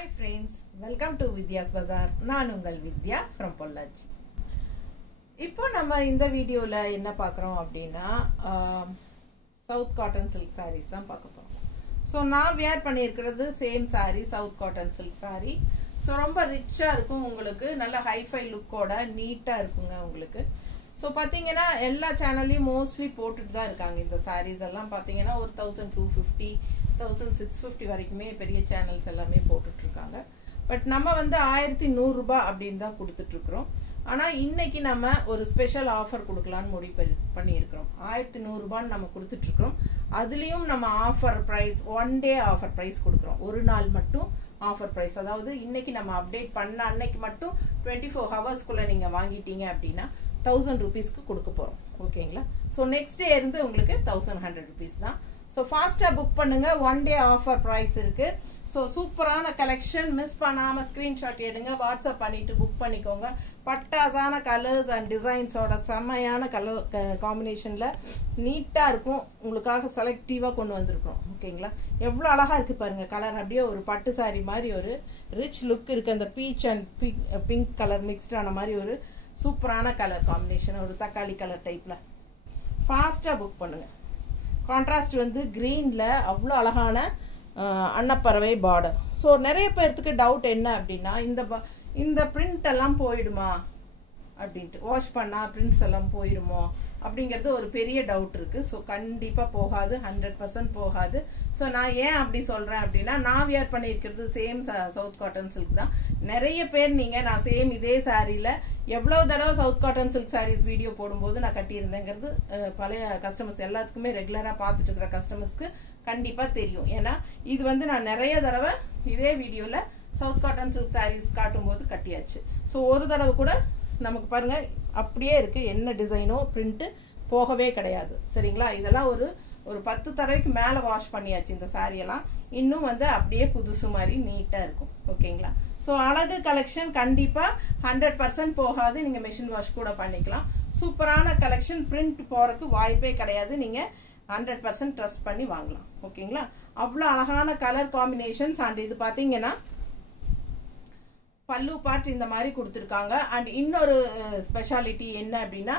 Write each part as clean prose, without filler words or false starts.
Hi friends, welcome to Vidya's Bazaar. நான் உங்கள் வித்யா from Pollachi. இப்போ நம்ம இந்த வீடியோல என்ன பார்க்கறோம் அப்படினா சவுத் காட்டன் silk sarees தான் பார்க்க போறோம். சோ நான் வியர் பண்ணியிருக்கிறது same saree south cotton silk saree. So ரொம்ப ரிச்சா இருக்கும் உங்களுக்கு, நல்ல ஹை-ஃபை லுக்கோட நீட்டா இருக்குங்க உங்களுக்கு. சோ பாத்தீங்கன்னா எல்லா சேனல்லையும் மோஸ்ட்லி போட்டுட்டு தான் இருக்காங்க இந்த sarees எல்லாம். பாத்தீங்கன்னா ஒரு 1250 1650 வரைக்குமே பெரிய சேனல்ஸ் எல்லாமே போட்டுட்டு இருக்காங்க. பட் நம்ம வந்து 1100 ரூபாய் அப்படினு தான் கொடுத்துட்டு இருக்கோம். ஆனா இன்னைக்கு நம்ம ஒரு ஸ்பெஷல் ஆஃபர் கொடுக்கலாம்னு முடிவு பண்ணியிருக்கோம். 1100 ரூபாய் நம்ம கொடுத்துட்டு இருக்கோம். அதுலயும் நம்ம offer price 1 day offer price கொடுக்கிறோம். ஒரு நாள் மட்டும் ஆஃபர் பிரைஸ். அதாவது இன்னைக்கு நம்ம அப்டேட் பண்ண அன்னைக்கு மட்டும் 24 ஹவர்ஸ்க்குள்ள நீங்க வாங்கிட்டீங்க அப்படினா 1000 ரூபீஸ்க்கு கொடுக்க போறோம். ஓகேங்களா? சோ நெக்ஸ்ட் டே இருந்து உங்களுக்கு 1100 ரூபீஸ் தான். So faster book பண்ணுங்க. 1 day offer price இருக்கு. So சூப்பரான கலெக்ஷன், மிஸ் பண்ணாம ஸ்கிரீன்ஷாட் எடுங்க, வாட்ஸ்அப் பண்ணிட்டு புக் பண்ணிக்கோங்க. பட்டாசான கலர்ஸ் அண்ட் டிசைன்ஸோட செமையான கலர் காம்பினேஷன்ல நீட்டா இருக்கும். உங்களுக்காக செலக்டிவா கொண்டு வந்திருக்கோம். ஓகேங்களா? எவ்வளவு அழகா இருக்கு பாருங்க கலர். அப்படியே ஒரு பட்டு சாரி மாதிரி ஒரு ரிச் லுக் இருக்கு. அந்த beach and pink colour mixed ஆன மாதிரி ஒரு சூப்பரான கலர் காம்பினேஷன், ஒரு தக்காளி கலர் டைப்ல. ஃபாஸ்டா புக் பண்ணுங்க. கான்ட்ராஸ்ட் வந்து கிரீன்ல அவ்வளோ அழகான அன்னப்பறவை பார்டர். ஸோ நிறைய பேர்த்துக்கு டவுட் என்ன அப்படின்னா, இந்த பிரிண்ட் எல்லாம் போயிடுமா அப்படின்ட்டு, வாஷ் பண்ணா பிரிண்ட்ஸ் எல்லாம் போயிடுமோ அப்படிங்கிறது ஒரு பெரிய டவுட் இருக்கு. ஸோ கண்டிப்பா போகாது, 100% போகாது. ஸோ நான் ஏன் அப்படி சொல்றேன் அப்படின்னா, நான் வியர் பண்ணியிருக்கிறது சேம் சவுத் காட்டன் சில்க் தான். நிறைய பேர் நான் சேம் இதே சாரியில எவ்வளவு தடவை south cotton silk saris video போடும்போது நான் கட்டியிருந்தேங்கிறது பழைய கஸ்டமர்ஸ் எல்லாத்துக்குமே ரெகுலரா பார்த்துட்டு இருக்கிற கஸ்டமர்ஸ்க்கு கண்டிப்பா தெரியும். ஏன்னா இது வந்து நான் நிறைய தடவை இதே வீடியோல சவுத் காட்டன் சில்க் சாரீஸ் காட்டும் போது கட்டியாச்சு. ஸோ ஒரு தடவை கூட நமக்கு பாருங்க அப்படியே இருக்கு, என்ன டிசைனோ பிரிண்ட் போகவே கிடையாது. சரிங்களா? இதெல்லாம் ஒரு 10 தடவைக்கு மேல வாஷ் பண்ணியாச்சு இந்த சாரி எல்லாம். இன்னும் வந்து அப்படியே புதுசு மாதிரி நீட்டா இருக்கும். ஓகேங்களா? ஸோ அழகு கலெக்ஷன் கண்டிப்பா 100% போகாது. நீங்க மெஷின் வாஷ் கூட பண்ணிக்கலாம். சூப்பரான கலெக்ஷன், பிரிண்ட் போறதுக்கு வாய்ப்பே கிடையாது. நீங்க 100% ட்ரஸ்ட் பண்ணி வாங்கலாம். ஓகேங்களா? அவ்வளோ அழகான கலர் காம்பினேஷன்ஸ். அண்ட் இது பாத்தீங்கன்னா பல்லு பார்ட் இந்த மாதிரி கொடுத்துருக்காங்க. அண்ட் இன்னொரு ஸ்பெஷாலிட்டி என்ன அப்படின்னா,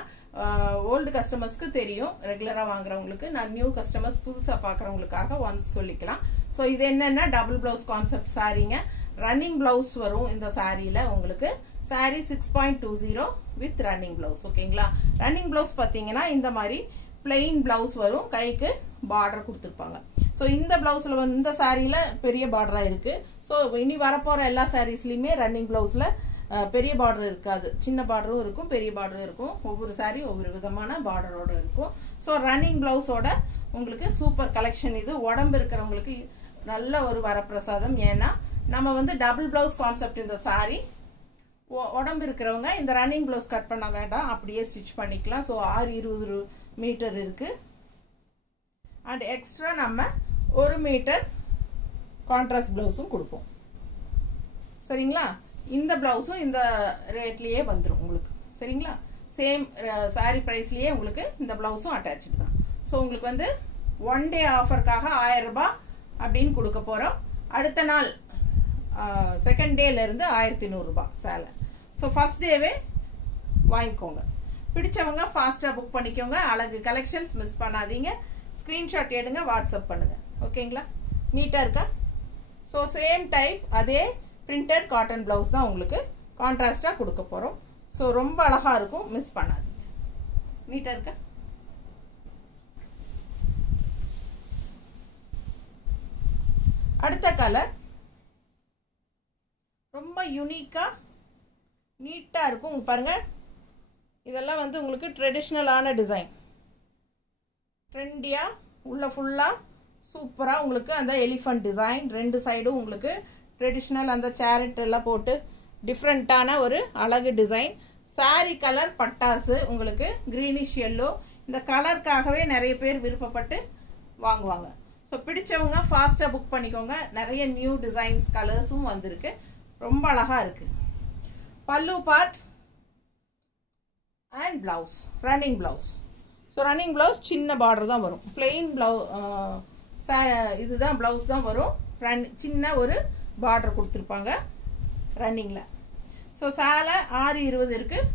ஓல்டு கஸ்டமர்ஸ்க்கு தெரியும், ரெகுலரா வாங்குறவங்களுக்கு. நான் நியூ கஸ்டமர்ஸ் புதுசா பாக்குறவங்களுக்காக ஒன்ஸ் சொல்லிக்கலாம். ஸோ இது என்னன்னா டபுள் பிளவுஸ் கான்செப்ட் சாரீங்க. ரன்னிங் பிளவுஸ் வரும் இந்த சாரியில உங்களுக்கு. Sari 6.20 with running blouse. ஓகேங்களா? ரன்னிங் பிளவுஸ் பாத்தீங்கன்னா இந்த மாதிரி பிளெயின் பிளவுஸ் வரும், கைக்கு பார்டர் கொடுத்துருப்பாங்க. ஸோ இந்த பிளவுஸ்ல வந்து இந்த சாரியில பெரிய பார்டரா இருக்கு. ஸோ இனி வரப்போற எல்லா சாரீஸ்லயுமே ரன்னிங் பிளவுஸ்ல பெரிய பார்டர் இருக்காது, சின்ன பார்டரும் இருக்கும், பெரிய பார்டரும் இருக்கும். ஒவ்வொரு சாரி ஒவ்வொரு விதமான பார்டரோட இருக்கும். ஸோ ரன்னிங் பிளவுஸோட உங்களுக்கு சூப்பர் கலெக்ஷன் இது. உடம்பு இருக்கிறவங்களுக்கு நல்ல ஒரு வரப்பிரசாதம். ஏன்னா நம்ம வந்து டபுள் பிளவுஸ் கான்செப்ட் இந்த சாரி. உடம்பு இருக்கிறவங்க இந்த ரன்னிங் பிளவுஸ் கட் பண்ண வேண்டாம், அப்படியே ஸ்டிச் பண்ணிக்கலாம். ஸோ 620 மீட்டர் இருக்கு. அண்ட் எக்ஸ்ட்ரா நம்ம 1 மீட்டர் கான்ட்ராஸ்ட் பிளவுஸும் கொடுப்போம். சரிங்களா? இந்த பிளவுஸும் இந்த ரேட்லயே வந்துடும் உங்களுக்கு. சரிங்களா? சேம் சாரி பிரைஸ்லயே உங்களுக்கு இந்த பிளவுஸும் அட்டாச்சு தான். ஸோ உங்களுக்கு வந்து 1 டே ஆஃபருக்காக 1000 ரூபாய் அப்படின்னு கொடுக்க போறோம். அடுத்த நாள் செகண்ட் டேல இருந்து 1100 ரூபாய் சேலை. ஸோ ஃபர்ஸ்ட் டேவே வாங்கிக்கோங்க. பிடிச்சவங்க ஃபாஸ்டா புக் பண்ணிக்கோங்க. அழகு கலெக்ஷன்ஸ் மிஸ் பண்ணாதீங்க. ஸ்கிரீன்ஷாட் எடுங்க, வாட்ஸ்அப் பண்ணுங்க. ஓகேங்களா? நீட்டா இருக்கா? ஸோ சேம் டைப் அதே பிரிண்டட் காட்டன் பிளவுஸ் தான் உங்களுக்கு கான்ட்ராஸ்டா கொடுக்க போறோம். ஸோ ரொம்ப அழகா இருக்கும், மிஸ் பண்ணாதீங்க. நீட்டா இருக்கா? அடுத்த கலர் ரொம்ப யூனிக்கா நீட்டா இருக்கும் பாருங்க. இதெல்லாம் வந்து உங்களுக்கு ட்ரெடிஷ்னலான டிசைன், ட்ரெண்டியா உள்ள ஃபுல்லா சூப்பரா உங்களுக்கு அந்த எலிஃபண்ட் டிசைன். 2 சைடும் உங்களுக்கு ட்ரெடிஷ்னல் அந்த சேரட் எல்லாம் போட்டு டிஃப்ரெண்டான ஒரு அழகு டிசைன். சாரி கலர் பட்டாசு உங்களுக்கு கிரீனிஷ் எல்லோ. இந்த கலருக்காகவே நிறைய பேர் விருப்பப்பட்டு வாங்குவாங்க. ஸோ பிடிச்சவங்க ஃபாஸ்டா புக் பண்ணிக்கோங்க. நிறைய நியூ டிசைன்ஸ் கலர்ஸும் வந்திருக்கு, ரொம்ப அழகா இருக்கு. பல்லு part and blouse, running blouse. So running blouse சின்ன பார்டர் தான் வரும், பிளெயின் இதுதான் பிளவுஸ் தான் வரும். சின்ன ஒரு பார்டர் கொடுத்துருப்பாங்க ரன்னிங்கில். ஸோ சேலை 620 இருக்குது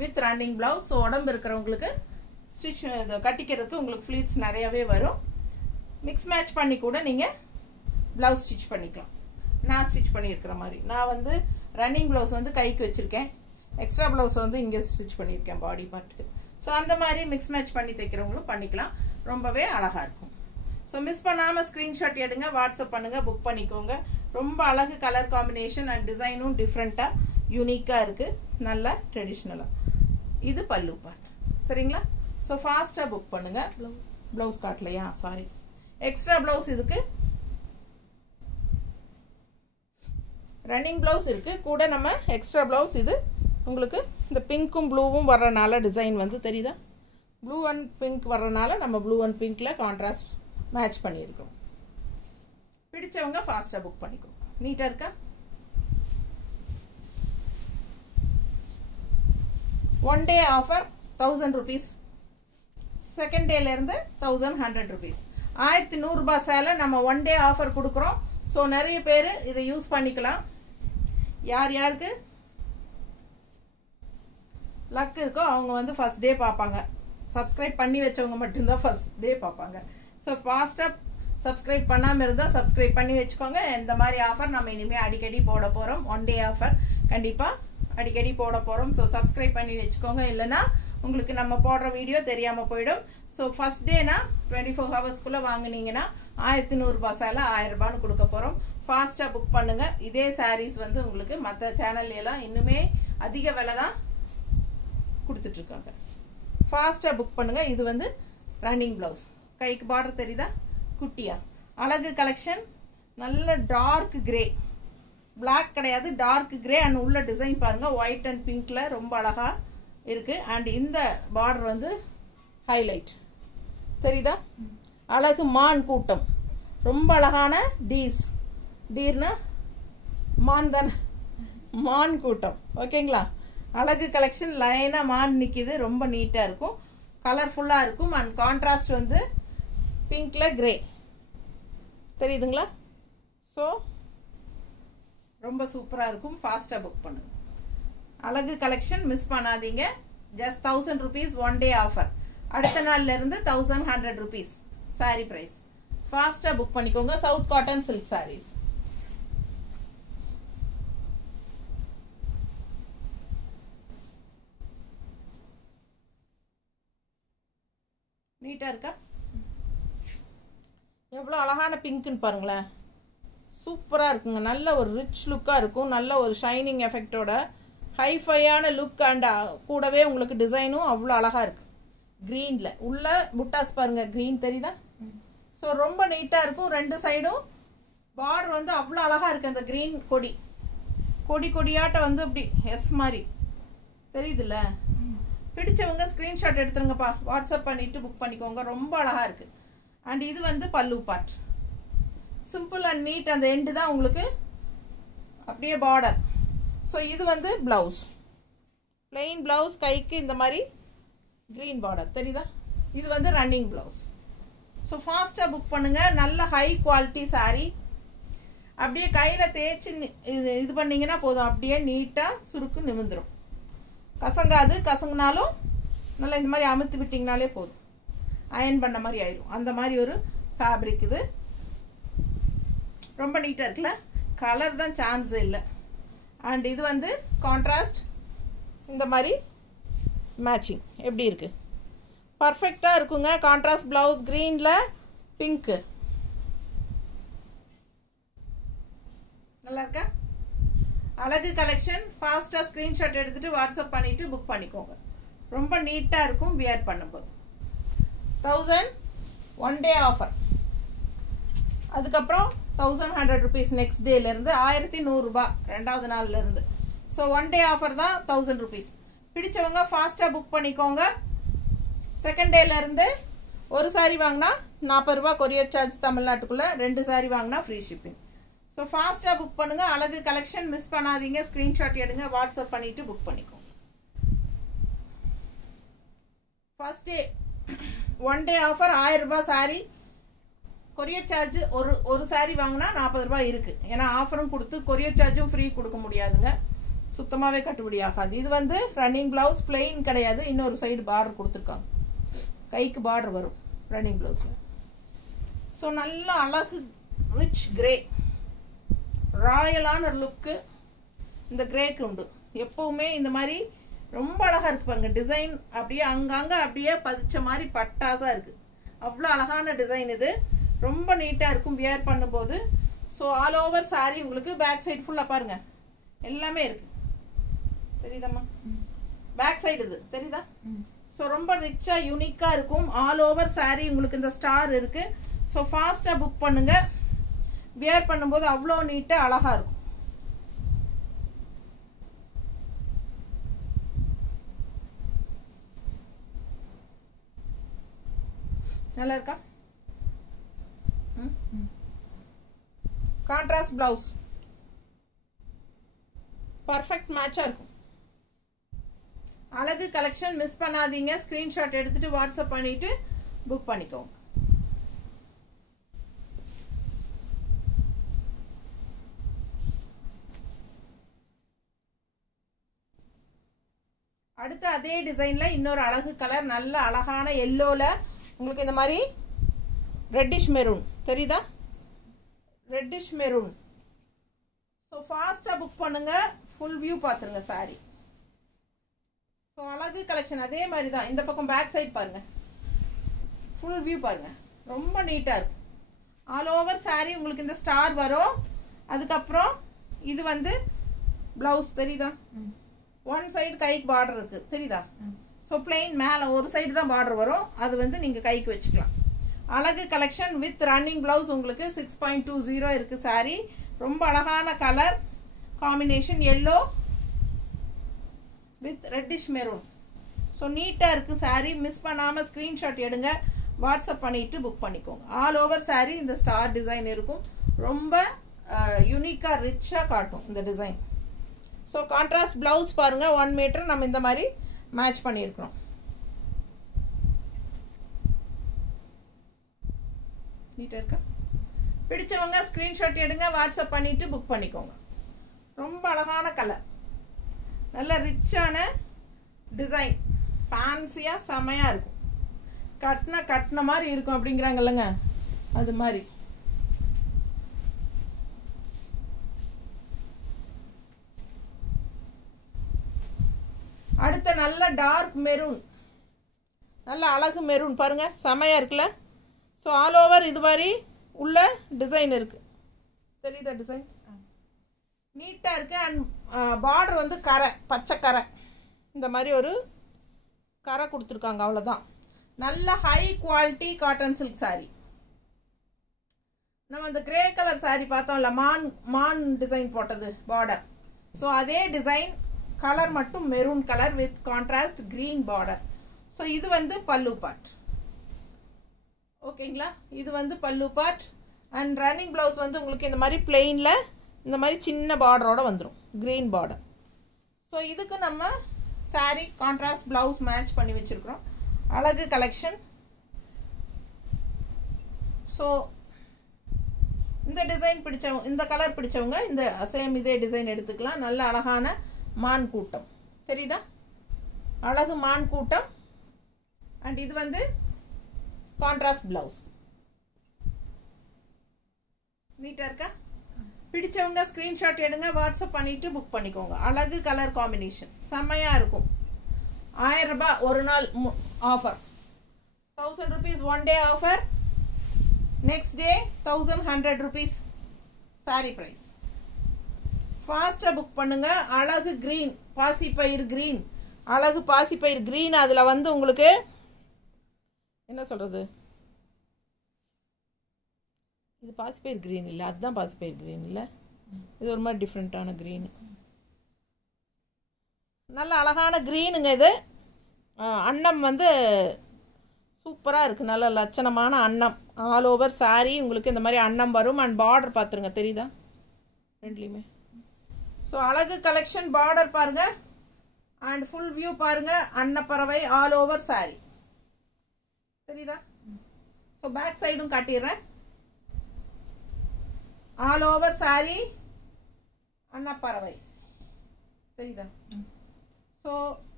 வித் ரன்னிங் ப்ளவுஸ். ஸோ உடம்பு இருக்கிறவங்களுக்கு ஸ்டிச் கட்டிக்கிறதுக்கு உங்களுக்கு ஃப்ளீட்ஸ் நிறையவே வரும். மிக்ஸ் மேட்ச் பண்ணி கூட நீங்கள் ப்ளவுஸ் ஸ்டிச் பண்ணிக்கலாம். நான் ஸ்டிச் பண்ணியிருக்கிற மாதிரி நான் வந்து ரன்னிங் ப்ளவுஸ் வந்து கைக்கு வச்சுருக்கேன், எக்ஸ்ட்ரா ப்ளவுஸ் வந்து இங்கே ஸ்டிச் பண்ணியிருக்கேன் பாடி பார்ட்டுக்கு. ஸோ அந்த மாதிரி மிக்ஸ் மேட்ச் பண்ணி தைக்கிறவங்களும் பண்ணிக்கலாம், ரொம்பவே அழகாக இருக்கும். ஸோ மிஸ் பண்ணாமல் ஸ்க்ரீன்ஷாட் எடுங்க, வாட்ஸ்அப் பண்ணுங்கள், புக் பண்ணிக்கோங்க. ரொம்ப அழகு கலர் காம்பினேஷன் அண்ட் டிசைனும் டிஃப்ரெண்ட்டாக யூனிக்காக இருக்குது, நல்லா ட்ரெடிஷ்னலாக. இது பல்லு பார்ட். சரிங்களா? ஸோ ஃபாஸ்ட்டாக புக் பண்ணுங்கள். ப்ளவுஸ் காட்டலையா, சாரி. எக்ஸ்ட்ரா ப்ளவுஸ் இதுக்கு ரன்னிங் ப்ளவுஸ் இருக்குது, கூட நம்ம எக்ஸ்ட்ரா ப்ளவுஸ் இது உங்களுக்கு இந்த பிங்க்கும் ப்ளூவும் வர்றனால டிசைன் வந்து தெரியுதா, ப்ளூ அண்ட் பிங்க் வர்றனால நம்ம ப்ளூ அண்ட் பிங்க்கில் கான்ட்ராஸ்ட் மேட்ச் பண்ணியிருக்கோம். பிடிச்சவங்க ஃபாஸ்ட்டாக புக் பண்ணிக்கோ. நீட்டாக இருக்கா? One day offer 1000 rupees, second டேலேருந்து 1100 rupees. 1100 ரூபாய் சேலை நம்ம ஒன் டே ஆஃபர் கொடுக்குறோம். ஸோ நிறைய பேர் இதை யூஸ் பண்ணிக்கலாம். யார் யாருக்கு லக் இருக்கோ அவங்க வந்து ஃபர்ஸ்ட் டே பார்ப்பாங்க. சப்ஸ்கிரைப் பண்ணி வச்சவங்க மட்டும்தான் ஃபர்ஸ்ட் டே பார்ப்பாங்க. ஸோ ஃபாஸ்ட்டாக சப்ஸ்கிரைப் பண்ணாமல் இருந்தால் சப்ஸ்கிரைப் பண்ணி வச்சுக்கோங்க. இந்த மாதிரி ஆஃபர் நம்ம இனிமேல் அடிக்கடி போட போகிறோம். ஒன் டே ஆஃபர் கண்டிப்பாக அடிக்கடி போட போகிறோம். ஸோ சப்ஸ்கிரைப் பண்ணி வச்சுக்கோங்க, இல்லைன்னா உங்களுக்கு நம்ம போடுற வீடியோ தெரியாமல் போயிடும். ஸோ ஃபர்ஸ்ட் டேனா 24 ஹவர்ஸ்க்குள்ளே வாங்கினீங்கன்னா 1100 ரூபாய் சேலை 1000 ரூபான்னு கொடுக்க போகிறோம். ஃபாஸ்ட்டாக புக் பண்ணுங்கள். இதே சாரீஸ் வந்து உங்களுக்கு மற்ற சேனல்லாம் இன்னுமே அதிக விலை தான் கொடுத்துட்ருக்காங்க. ஃபாஸ்ட்டாக புக் பண்ணுங்கள். இது வந்து ரன்னிங் ப்ளவுஸ், கைக்கு பார்டர் தெரியுதா, குட்டியா அழகு கலெக்ஷன். நல்ல டார்க் கிரே, பிளாக் கிடையாது, டார்க் கிரே அண்ட் உள்ள டிசைன் பாருங்கள், ஒயிட் அண்ட் பிங்க்ல ரொம்ப அழகாக இருக்குது. அண்ட் இந்த பார்டர் வந்து ஹைலைட் தெரியுதா, அழகு மான் கூட்டம், ரொம்ப அழகான டீர்னா மான் தானே, மான் கூட்டம். ஓகேங்களா? அழகு கலெக்ஷன், லைனாக மான் நிற்கிது, ரொம்ப நீட்டாக இருக்கும், கலர்ஃபுல்லாக இருக்கும். அண்ட் கான்ட்ராஸ்ட் வந்து பிங்க்ல கிரே தெரியுதுங்களா? ஸோ ரொம்ப சூப்பராக இருக்கும். ஃபாஸ்ட்டாக புக் பண்ணுங்க. அழகு கலெக்ஷன் மிஸ் பண்ணாதீங்க. Just 1000 rupees one day offer. அடுத்த நாள்ல இருந்து 1100 rupees சாரி பிரைஸ். ஃபாஸ்ட்டாக புக் பண்ணிக்கோங்க. South cotton silk saris. நீட்டாக இருக்கா? எவ்வளோ அழகான பிங்க்குன்னு பாருங்களேன், சூப்பராக இருக்குங்க. நல்ல ஒரு ரிச் லுக்காக இருக்கும், நல்ல ஒரு ஷைனிங் எஃபெக்டோட ஹைஃபையான லுக் அண்ட் கூடவே உங்களுக்கு டிசைனும் அவ்வளோ அழகாக இருக்குது. க்ரீனில் உள்ள புட்டாஸ் பாருங்க, க்ரீன் தெரியுதா? ஸோ ரொம்ப நீட்டாக இருக்கும். ரெண்டு சைடும் பார்டர் வந்து அவ்வளோ அழகாக இருக்குது. அந்த க்ரீன் கொடியாட்ட வந்து அப்படி எஸ் மாதிரி தெரியுதுல்ல? பிடிச்சவங்க ஸ்க்ரீன்ஷாட் எடுத்துருங்கப்பா, வாட்ஸ்அப் பண்ணிட்டு புக் பண்ணிக்கோங்க. ரொம்ப அழகாக இருக்குது. அண்ட் இது வந்து பல்லு பார்ட், சிம்பிள் அண்ட் நீட். அந்த எண்டு தான் உங்களுக்கு அப்படியே பார்டர். ஸோ இது வந்து பிளவுஸ், பிளெயின் பிளவுஸ், கைக்கு இந்த மாதிரி க்ரீன் பார்டர் தெரியுதா? இது வந்து ரன்னிங் பிளவுஸ். ஸோ ஃபாஸ்ட்டாக புக் பண்ணுங்கள். நல்ல ஹை குவாலிட்டி சாரீ. அப்படியே கையில் தேய்ச்சி இது பண்ணிங்கன்னா போதும், அப்படியே நீட்டாக சுருக்கு நிமிந்துடும், கசங்காது. கசங்கினாலும் நல்லா இந்த மாதிரி அமுத்து விட்டிங்கனாலே போதும், அயன் பண்ண மாதிரி ஆயிடும். அந்த மாதிரி ஒரு ஃபேப்ரிக் இது. ரொம்ப நீட்டாக இருக்குல்ல? கலர் தான் சான்ஸே இல்லை. அண்ட் இது வந்து கான்ட்ராஸ்ட் இந்த மாதிரி மேட்சிங் எப்படி இருக்குது, பர்ஃபெக்டாக இருக்குங்க. கான்ட்ராஸ்ட் ப்ளவுஸ், க்ரீனில் பிங்க்கு, நல்லா இருக்கா? அழகு கலெக்ஷன். ஃபாஸ்ட்டாக ஸ்க்ரீன்ஷாட் எடுத்துகிட்டு வாட்ஸ்அப் பண்ணிவிட்டு புக் பண்ணிக்கோங்க. ரொம்ப நீட்டாக இருக்கும் வியர் பண்ணும்போது. 1000 ஒன் டே ஆஃபர். அதுக்கப்புறம் 1100 rupees நெக்ஸ்ட் டேலேருந்து 1100 ரூபாய் ரெண்டாவது நாள்லேருந்து. ஸோ ஒன் டே ஆஃபர் தான் 1000 rupees. பிடிச்சவங்க ஃபாஸ்ட்டாக புக் பண்ணிக்கோங்க. செகண்ட் டேலேருந்து ஒரு சாரி வாங்கினா 40 ரூபா கொரியர் சார்ஜ் தமிழ்நாட்டுக்குள்ளே, 2 சாரி வாங்கினா ஃப்ரீ ஷிப்பிங். ஸோ ஃபாஸ்ட்டாக புக் பண்ணுங்கள். அழகு கலெக்ஷன் மிஸ் பண்ணாதீங்க. ஸ்க்ரீன்ஷாட் எடுங்க, வாட்ஸ்அப் பண்ணிவிட்டு புக் பண்ணிக்கோங்க. First day one day offer 1000 ரூபாய் சாரி கொரியர் சார்ஜ் ஒரு saree வாங்கினா 40 ரூபாய் இருக்கு. ஏன்னா ஆஃபரும் கொடுத்து கொரியர் சார்ஜும் ஃப்ரீ கொடுக்க முடியாதுங்க, சுத்தமாகவே கட்டுப்படி ஆகாது. இது வந்து ரன்னிங் பிளவுஸ், பிளெயின் கிடையாது, இன்னொரு சைடு பார்டர் கொடுத்துருக்காங்க, கைக்கு பார்டர் வரும் ரன்னிங் பிளவுஸில். ஸோ நல்ல அழகு ரிச் கிரே, ராயலான லுக்கு இந்த கிரேக்கு உண்டு. எப்பவுமே இந்த மாதிரி ரொம்ப அழகா இருக்கு பாருங்க, டிசைன் அப்படியே அங்கங்க அப்படியே பதிச்ச மாதிரி பட்டாசா இருக்கு. அவ்வளோ அழகான டிசைன் இது, ரொம்ப நீட்டா இருக்கும் வியர் பண்ணும்போது. ஸோ ஆல் ஓவர் saree உங்களுக்கு பேக் சைடு ஃபுல்லா பாருங்க எல்லாமே இருக்கு, தெரியுதாம்மா? பேக் சைடு இது தெரியுதா? ஸோ ரொம்ப ரிச்சா யூனிக்கா இருக்கும். ஆல் ஓவர் saree உங்களுக்கு இந்த ஸ்டார் இருக்கு. ஸோ ஃபாஸ்டா புக் பண்ணுங்க, வியர் பண்ணும்போது அவ்வளோ நீட்டா அழகா இருக்கும். நல்லா இருக்கா? கான்ட்ராஸ்ட் பிளவுஸ் பர்ஃபெக்ட் மேட்சா இருக்கும். அழகு கலெக்ஷன் மிஸ் பண்ணாதீங்க, ஸ்கிரீன்ஷாட் எடுத்துட்டு வாட்ஸ்அப் பண்ணிட்டு புக் பண்ணிக்கோங்க. அடுத்து அதே டிசைன்ல இன்னொரு அழகு கலர், நல்ல அழகான எல்லோல உங்களுக்கு இந்த மாதிரி ரெட்டிஷ் மெரூன் தெரியுதா? Reddish maroon. ஸோ ஃபாஸ்டா புக் பண்ணுங்க, ஃபுல் வியூ பார்த்துருங்க சாரி. ஸோ அழகு கலெக்ஷன் அதே மாதிரி தான். இந்த பக்கம் பேக் சைடு பாருங்க, ஃபுல் வியூ பாருங்க, ரொம்ப நீட்டா இருக்கும். ஆல் ஓவர் சாரி உங்களுக்கு இந்த ஸ்டார் வரும். அதுக்கப்புறம் இது வந்து பிளவுஸ் தெரியுதா? ஒன் சைடு கைக்கு பார்டர் இருக்கு தெரியுதா? ஸோ பிளெயின் மேலே ஒரு சைடு தான் பார்டர் வரும், அது வந்து நீங்கள் கைக்கு வச்சுக்கலாம். அழகு கலெக்ஷன் வித் ரன்னிங் பிளவுஸ் உங்களுக்கு 6.20 இருக்கு சாரி. ரொம்ப அழகான colour combination, yellow with reddish maroon. So நீட்டாக இருக்கு சாரி. மிஸ் பண்ணாமல் ஸ்க்ரீன்ஷாட் எடுங்க, வாட்ஸ்அப் பண்ணிட்டு புக் பண்ணிக்கோங்க. ஆல் ஓவர் சாரி இந்த ஸ்டார் டிசைன் இருக்கும், ரொம்ப யூனிக்காக ரிச்சாக காட்டும் இந்த டிசைன். ஸோ கான்ட்ராஸ்ட் பிளவுஸ் பாருங்க, 1 மீட்டர் நம்ம இந்த மாதிரி மேட்ச் பண்ணியிருக்கிறோம். நீட்டா இருக்கா? பிடிச்சவங்க ஸ்கிரீன்ஷாட் எடுங்க, வாட்ஸ்அப் பண்ணிட்டு புக் பண்ணிக்கோங்க. ரொம்ப அழகான கலர், நல்ல ரிச்சான டிசைன், ஃபேன்சியா செமையா இருக்கும். கட்டின மாதிரி இருக்கும் அப்படிங்கிறாங்க இல்லைங்க, அது மாதிரி. அடுத்த நல்ல டார்க் மெரூன், நல்ல அழகு மெரூன் பாருங்க, செமையா இருக்குல்ல? ஸோ ஆல் ஓவர் இது மாதிரி உள்ள டிசைன் இருக்கு, தெரியுதா? டிசைன் நீட்டா இருக்கு. அண்ட் பார்டர் வந்து கரை, பச்சை கரை, இந்த மாதிரி ஒரு கரை கொடுத்துருக்காங்க, அவ்வளோதான். நல்ல high quality cotton silk sorry. நம்ம இந்த கிரே கலர் சாரி பார்த்தோம்ல, மான் டிசைன் போட்டது பார்டர். ஸோ அதே டிசைன், கலர் மட்டும் maroon colour with contrast green border. So இது வந்து பல்லு பார்ட், ஓகேங்களா? இது வந்து பல்லு பார்ட். அண்ட் ரன்னிங் பிளவுஸ் வந்து உங்களுக்கு இந்த மாதிரி பிளெயின்ல இந்த மாதிரி சின்ன பார்டரோட வந்துடும், கிரீன் பார்டர். ஸோ இதுக்கு நம்ம சாரி கான்ட்ராஸ்ட் பிளவுஸ் மேட்ச் பண்ணி வச்சிருக்கிறோம். அழகு கலெக்ஷன். ஸோ இந்த டிசைன் பிடிச்சவங்க, இந்த கலர் பிடிச்சவங்க இந்த சேம் இதே டிசைன் எடுத்துக்கலாம். நல்ல அழகான மான் கூட்டம் தெரியுதா? அழகு மான் கூட்டம். அண்ட் இது வந்து கான்ட்ராஸ்ட் பிளவுஸ். நீட்டா இருக்கா? பிடிச்சவங்க ஸ்கிரீன்ஷாட் எடுங்க, வாட்ஸ்அப் பண்ணிட்டு புக் பண்ணிக்கோங்க. அழகு கலர் காம்பினேஷன் செம்மையா இருக்கும். 1000 ரூபாய் ஒரு நாள் offer, 1000 rupees one day offer, next day 1100 rupees sari price. ஃபாஸ்டா புக் பண்ணுங்க. அழகு கிரீன், பாசிப்பயிர் கிரீன், அழகு பாசிப்பயிர் கிரீன். அதுல வந்து உங்களுக்கு என்ன சொல்றது, இது பாசிப்பயிர் கிரீன் இல்லை, அதுதான் பாசிப்பயிர் கிரீன் இல்லை, இது ஒரு மாதிரி டிஃப்ரெண்ட்டான கிரீன். நல்ல அழகான கிரீனுங்க இது. அன்னம் வந்து சூப்பராக இருக்குது, நல்ல லட்சணமான அன்னம். ஆல் ஓவர் சாரீ உங்களுக்கு இந்த மாதிரி அன்னம் வரும். அண்ட் பார்டர் பார்த்துருங்க, தெரியுதா? ரெண்டுலேயுமே. ஸோ அழகு கலெக்ஷன், பார்டர் பாருங்க அண்ட் ஃபுல் வியூ பாருங்க. அன்னப்பறவை ஆல் ஓவர் சாரீ, தெரியுதா? ஸோ பேக் சைடும் காட்டிடுறேன். ஆல் ஓவர் சாரி அன்னப்பறவை தெரியுதா? ஸோ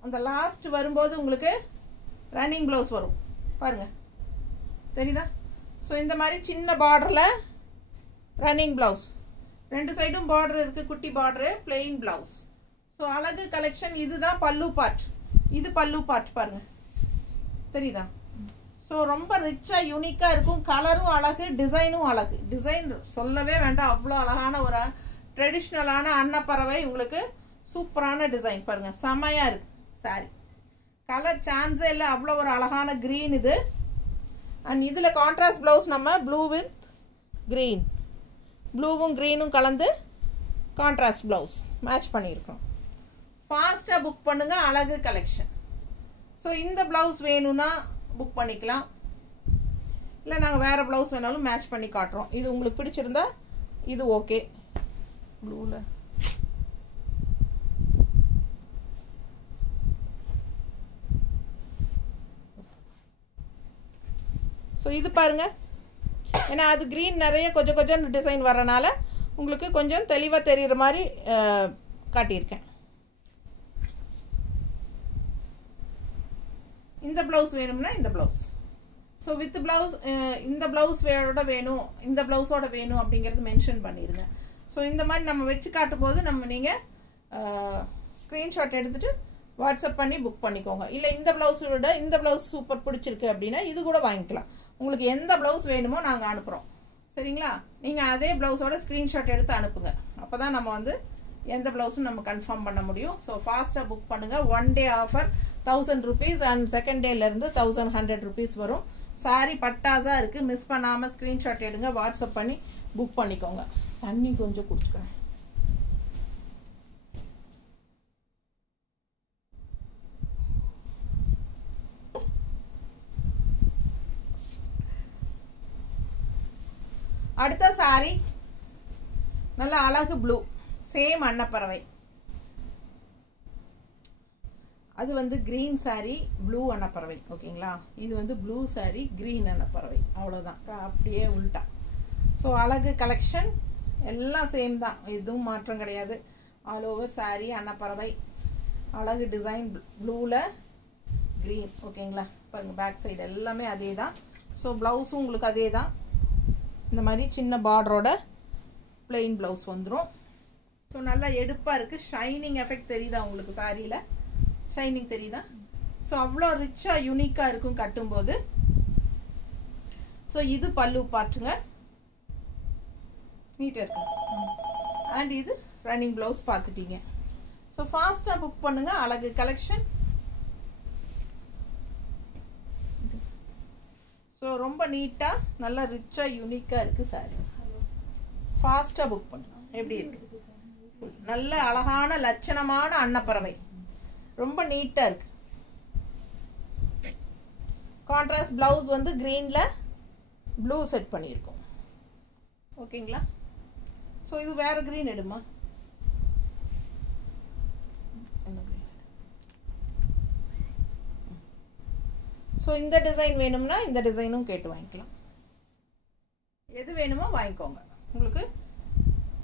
அந்த லாஸ்ட் வரும்போது உங்களுக்கு ரன்னிங் ப்ளவுஸ் வரும் பாருங்க, தெரியுதா? ஸோ இந்த மாதிரி சின்ன பார்டரில் ரன்னிங் ப்ளவுஸ், ரெண்டு சைடும் பார்டர் இருக்குது, குட்டி பார்டரு, பிளெயின் ப்ளவுஸ். ஸோ அழகு கலெக்ஷன். இதுதான் பல்லு பார்ட், இது பல்லு பார்ட் பாருங்க, தெரியுதா? ஸோ ரொம்ப ரிச்சாக யூனிக்காக இருக்கும். கலரும் அழகு, டிசைனும் அழகு. டிசைன் சொல்லவே வேண்டாம், அவ்வளோ அழகான ஒரு ட்ரெடிஷ்னலான அன்னப்பறவை. உங்களுக்கு சூப்பரான டிசைன் பாருங்க, செமையாக இருக்கு சாரி. கலர் சான்ஸே இல்லை, அவ்வளோ ஒரு அழகான க்ரீன் இது. அண்ட் இதில் கான்ட்ராஸ்ட் ப்ளவுஸ் நம்ம ப்ளூ வித் க்ரீன், ப்ளூவும் க்ரீனும் கலந்து கான்ட்ராஸ்ட் ப்ளவுஸ் மேட்ச் பண்ணியிருக்கோம். ஃபாஸ்ட்டாக புக் பண்ணுங்க, அழகு கலெக்ஷன். ஸோ இந்த ப்ளவுஸ் வேணும்னா புக் பண்ணிக்கலாம், இல்லை நாங்கள் வேறு ப்ளவுஸ் வேணாலும் மேட்ச் பண்ணி காட்டுறோம். இது உங்களுக்கு பிடிச்சிருந்தா இது ஓகே. ப்ளூவில் ஸோ இது பாருங்க, ஏன்னா அது க்ரீன் நிறைய கொஞ்சம் கொஞ்சம் டிசைன் வரனால உங்களுக்கு கொஞ்சம் தெளிவாக தெரிகிற மாதிரி காட்டியிருக்கேன். இந்த ப்ளவுஸ் வேணும்னா இந்த ப்ளவுஸ். ஸோ வித் ப்ளவுஸ் இந்த ப்ளவுஸோட வேணும், இந்த ப்ளவுஸோட வேணும் அப்படிங்கிறது மென்ஷன் பண்ணிடுங்க. ஸோ இந்த மாதிரி நம்ம வச்சு காட்டும் போது நீங்கள் ஸ்க்ரீன்ஷாட் எடுத்துகிட்டு வாட்ஸ்அப் பண்ணி புக் பண்ணிக்கோங்க. இல்லை இந்த ப்ளவுஸோட இந்த ப்ளவுஸ் சூப்பர் பிடிச்சிருக்கு அப்படின்னா இது கூட வாங்கிக்கலாம். உங்களுக்கு எந்த ப்ளவுஸ் வேணுமோ நாங்கள் அனுப்புகிறோம், சரிங்களா? நீங்கள் அதே ப்ளவுஸோட ஸ்க்ரீன்ஷாட் எடுத்து அனுப்புங்க, அப்போ தான் நம்ம வந்து எந்த ப்ளவுஸும் நம்ம கன்ஃபார்ம் பண்ண முடியும். ஸோ ஃபாஸ்ட்டாக புக் பண்ணுங்கள். 1 day offer 1000 rupees and second டேலேருந்து 1100 rupees வரும். சாரி பட்டாஸாக இருக்குது, மிஸ் பண்ணாமல் ஸ்க்ரீன்ஷாட் எடுங்க, வாட்ஸ்அப் பண்ணி புக் பண்ணிக்கோங்க. தண்ணி கொஞ்சம் குடிச்சுக்கிறேன். அடுத்த சாரி நல்ல அழகு ப்ளூ, சேம் அன்னப்பறவை. அது வந்து கிரீன் சாரி, ப்ளூ அன்னப்பறவை, ஓகேங்களா? இது வந்து ப்ளூ சாரி, கிரீன் அன்னப்பறவை, அவ்வளோதான், அப்படியே உல்ட்டா. ஸோ அழகு கலெக்ஷன் எல்லாம் சேம் தான், எதுவும் மாற்றம் கிடையாது. ஆல் ஓவர் சாரி அன்னப்பறவை, அழகு டிசைன், ப்ளூவில் கிரீன், ஓகேங்களா? பாருங்கள் பேக் சைடு எல்லாமே அதே தான். ஸோ ப்ளவுஸும் உங்களுக்கு அதே தான், இந்த மாதிரி சின்ன பார்டரோட பிளெயின் ப்ளவுஸ் வந்துடும். ஸோ நல்லா எடுப்பாக இருக்குது. ஷைனிங் எஃபெக்ட் தெரியுதா உங்களுக்கு? சாரியில் ஷைனிங் தெரியுதா? ஸோ அவ்வளோ ரிச்சாக யூனிக்காக இருக்கும் கட்டும்போது. ஸோ இது பல்லு பார்ட்டுங்க, நீட்டாக இருக்கு. அண்ட் இது ரன்னிங் ப்ளவுஸ் பார்த்துட்டீங்க. ஸோ ஃபாஸ்ட்டாக புக் பண்ணுங்கள், அழகு கலெக்ஷன். ஸோ ரொம்ப நீட்டாக நல்லா ரிச்சாக யூனிக்காக இருக்குது சாரி. ஃபாஸ்ட்டாக புக் பண்ணுங்க. எப்படி இருக்கு? நல்ல அழகான லட்சணமான அன்னப்பறவை, ரொம்ப நீட்டாக இருக்கு. கான்ட்ராஸ்ட் ப்ளவுஸ் வந்து க்ரீனில் ப்ளூ செட் பண்ணியிருக்கோம், ஓகேங்களா? ஸோ இது வேறு க்ரீன் எடுமா. ஸோ இந்த டிசைன் வேணும்னா இந்த டிசைனும் கேட்டு வாங்கிக்கலாம், எது வேணுமோ வாங்கிக்கோங்க. உங்களுக்கு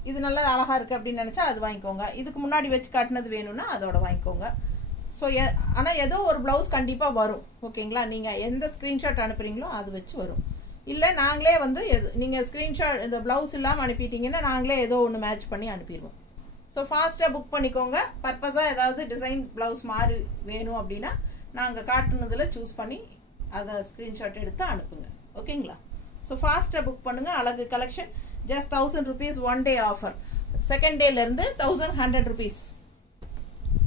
இது நல்லா அழகாக இருக்குது அப்படின்னு நினச்சா அது வாங்கிக்கோங்க. இதுக்கு முன்னாடி வச்சு காட்டினது வேணும்னா அதோட வாங்கிக்கோங்க. ஸோ ஆனால் ஏதோ ஒரு ப்ளவுஸ் கண்டிப்பாக வரும், ஓகேங்களா? நீங்கள் எந்த ஸ்க்ரீன்ஷாட் அனுப்புகிறீங்களோ அது வச்சு வரும். இல்லை நாங்களே வந்து நீங்கள் ஸ்க்ரீன்ஷாட் இந்த ப்ளவுஸ் இல்லாமல் அனுப்பிட்டீங்கன்னா நாங்களே ஏதோ ஒன்று மேட்ச் பண்ணி அனுப்பிடுவோம். ஸோ ஃபாஸ்ட்டாக புக் பண்ணிக்கோங்க. பர்பஸாக ஏதாவது டிசைன் ப்ளவுஸ் மாதிரி வேணும் அப்படின்னா நாங்கள் காட்டுனதில் சூஸ் பண்ணி அதை ஸ்க்ரீன்ஷாட் எடுத்து அனுப்புங்க, ஓகேங்களா? ஸோ ஃபாஸ்ட்டாக புக் பண்ணுங்கள். அழகு collection just 1000 rupees 1 day offer. Second டேலேருந்து 1100 rupees.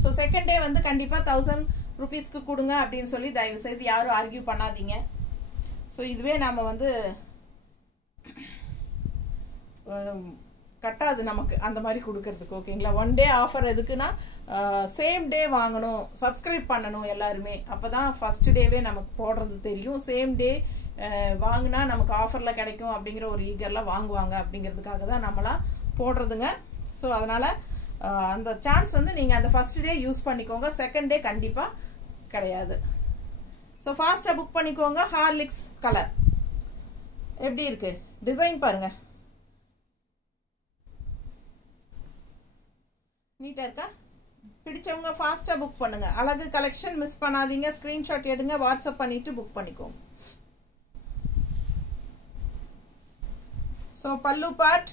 ஸோ செகண்ட் டே வந்து கண்டிப்பாக 1000 rupeesக்கு கொடுங்க அப்படின்னு சொல்லி தயவு செய்து யாரும் ஆர்கியூ பண்ணாதீங்க. ஸோ இதுவே நாம் வந்து கட்டாது நமக்கு அந்த மாதிரி கொடுக்கறதுக்கு, ஓகேங்களா? 1 day ஆஃபர் எதுக்குன்னா சேம் டே வாங்கணும், சப்ஸ்கிரைப் பண்ணணும் எல்லாருமே, அப்போ தான் ஃபஸ்ட் டேவே நமக்கு போடுறது தெரியும். சேம் டே வாங்கினா நமக்கு ஆஃபரில் கிடைக்கும் அப்படிங்கிற ஒரு ஈகரில் வாங்குவாங்க அப்படிங்கிறதுக்காக தான் நம்மளாம் போடுறதுங்க. ஸோ அதனால் அந்த சான்ஸ் வந்து நீங்கள் அந்த ஃபஸ்ட் டே யூஸ் பண்ணிக்கோங்க, செகண்ட் டே கண்டிப்பாக கிடையாது. ஸோ ஃபாஸ்ட்டாக புக் பண்ணிக்கோங்க. ஹார்லிக்ஸ் கலர் எப்படி இருக்குது டிசைன் பாருங்கள், நீட்டாக இருக்கா? பிடிச்சவங்க ஃபாஸ்ட்டாக புக் பண்ணுங்க. அழகு கலெக்ஷன் மிஸ் பண்ணாதீங்க. ஸ்க்ரீன்ஷாட் எடுங்க, வாட்ஸ்அப் பண்ணிட்டு புக் பண்ணிக்கோங்க. ஸோ பல்லு பார்ட்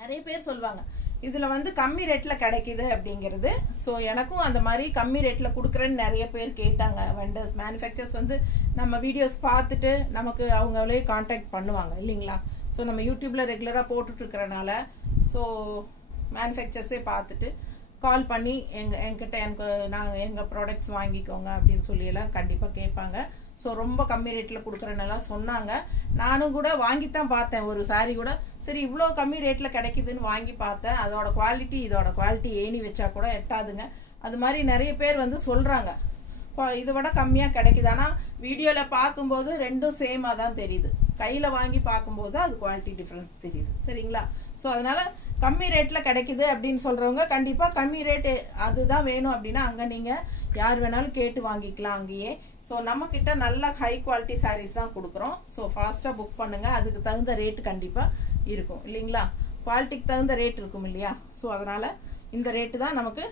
நிறைய பேர் சொல்லுவாங்க இதில் வந்து கம்மி ரேட்டில் கிடைக்குது அப்படிங்கிறது. ஸோ எனக்கும் அந்த மாதிரி கம்மி ரேட்டில் கொடுக்குறேன்னு நிறைய பேர் கேட்டாங்க. வெண்டர்ஸ் மேனுஃபேக்சர்ஸ் வந்து நம்ம வீடியோஸ் பார்த்துட்டு நமக்கு அவங்களே காண்டாக்ட் பண்ணுவாங்க இல்லைங்களா? ஸோ நம்ம யூடியூப்பில் ரெகுலராக போட்டுட்ருக்கிறனால ஸோ மேனுஃபேக்சர்ஸே பார்த்துட்டு கால் பண்ணி என்கிட்ட எங்கள் ப்ராடக்ட்ஸ் வாங்கிக்கோங்க அப்படின்னு சொல்லியெல்லாம் கண்டிப்பாக கேட்பாங்க. ஸோ ரொம்ப கம்மி ரேட்டில் கொடுக்குறேன்னெல்லாம் சொன்னாங்க. நானும் கூட வாங்கித்தான் பார்த்தேன். ஒரு சாரீ கூட சரி இவ்வளோ கம்மி ரேட்டில் கிடைக்குதுன்னு வாங்கி பார்த்தேன். அதோட குவாலிட்டி இதோட குவாலிட்டி ஏணி வச்சா கூட எட்டாதுங்க. அது மாதிரி நிறைய பேர் வந்து சொல்கிறாங்க இதை விட கம்மியாக கிடைக்குது. ஆனால் வீடியோவில் பார்க்கும்போது ரெண்டும் சேமாக தான் தெரியுது. கையில் வாங்கி பார்க்கும்போது அது குவாலிட்டி டிஃப்ரென்ஸ் தெரியுது. சரிங்களா? ஸோ அதனால் கம்மி ரேட்டில் கிடைக்குது அப்படின்னு சொல்கிறவங்க கண்டிப்பாக கம்மி ரேட்டு அதுதான் வேணும் அப்படின்னா அங்கே நீங்கள் யார் வேணாலும் கேட்டு வாங்கிக்கலாம் அங்கேயே. ஸோ நம்மக்கிட்ட நல்ல ஹை குவாலிட்டி சாரீஸ் தான் கொடுக்குறோம். ஸோ ஃபாஸ்ட்டாக புக் பண்ணுங்கள். அதுக்கு தகுந்த ரேட்டு கண்டிப்பாக இருக்கும் இல்லைங்களா? குவாலிட்டிக்கு தகுந்த ரேட் இருக்கும் இல்லையா? ஸோ அதனால் இந்த ரேட்டு தான் நமக்கு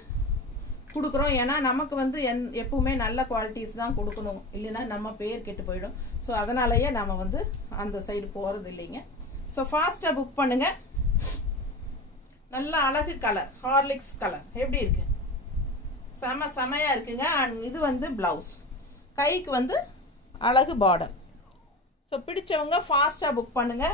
கொடுக்குறோம். ஏன்னா நமக்கு வந்து எப்பவுமே நல்ல குவாலிட்டிஸ் தான் கொடுக்கணும், இல்லைன்னா நம்ம பேர் கெட்டு போயிடும். ஸோ அதனாலயே நம்ம வந்து அந்த சைடு போகிறது இல்லைங்க. ஸோ ஃபாஸ்ட்டாக புக் பண்ணுங்க. நல்ல அழகு கலர், ஹார்லிக்ஸ் கலர் எப்படி இருக்கு? செமையா இருக்குங்க. அண்ட் இது வந்து பிளவுஸ், கைக்கு வந்து அழகு பார்டர். ஸோ பிடிச்சவங்க ஃபாஸ்ட்டாக புக் பண்ணுங்க.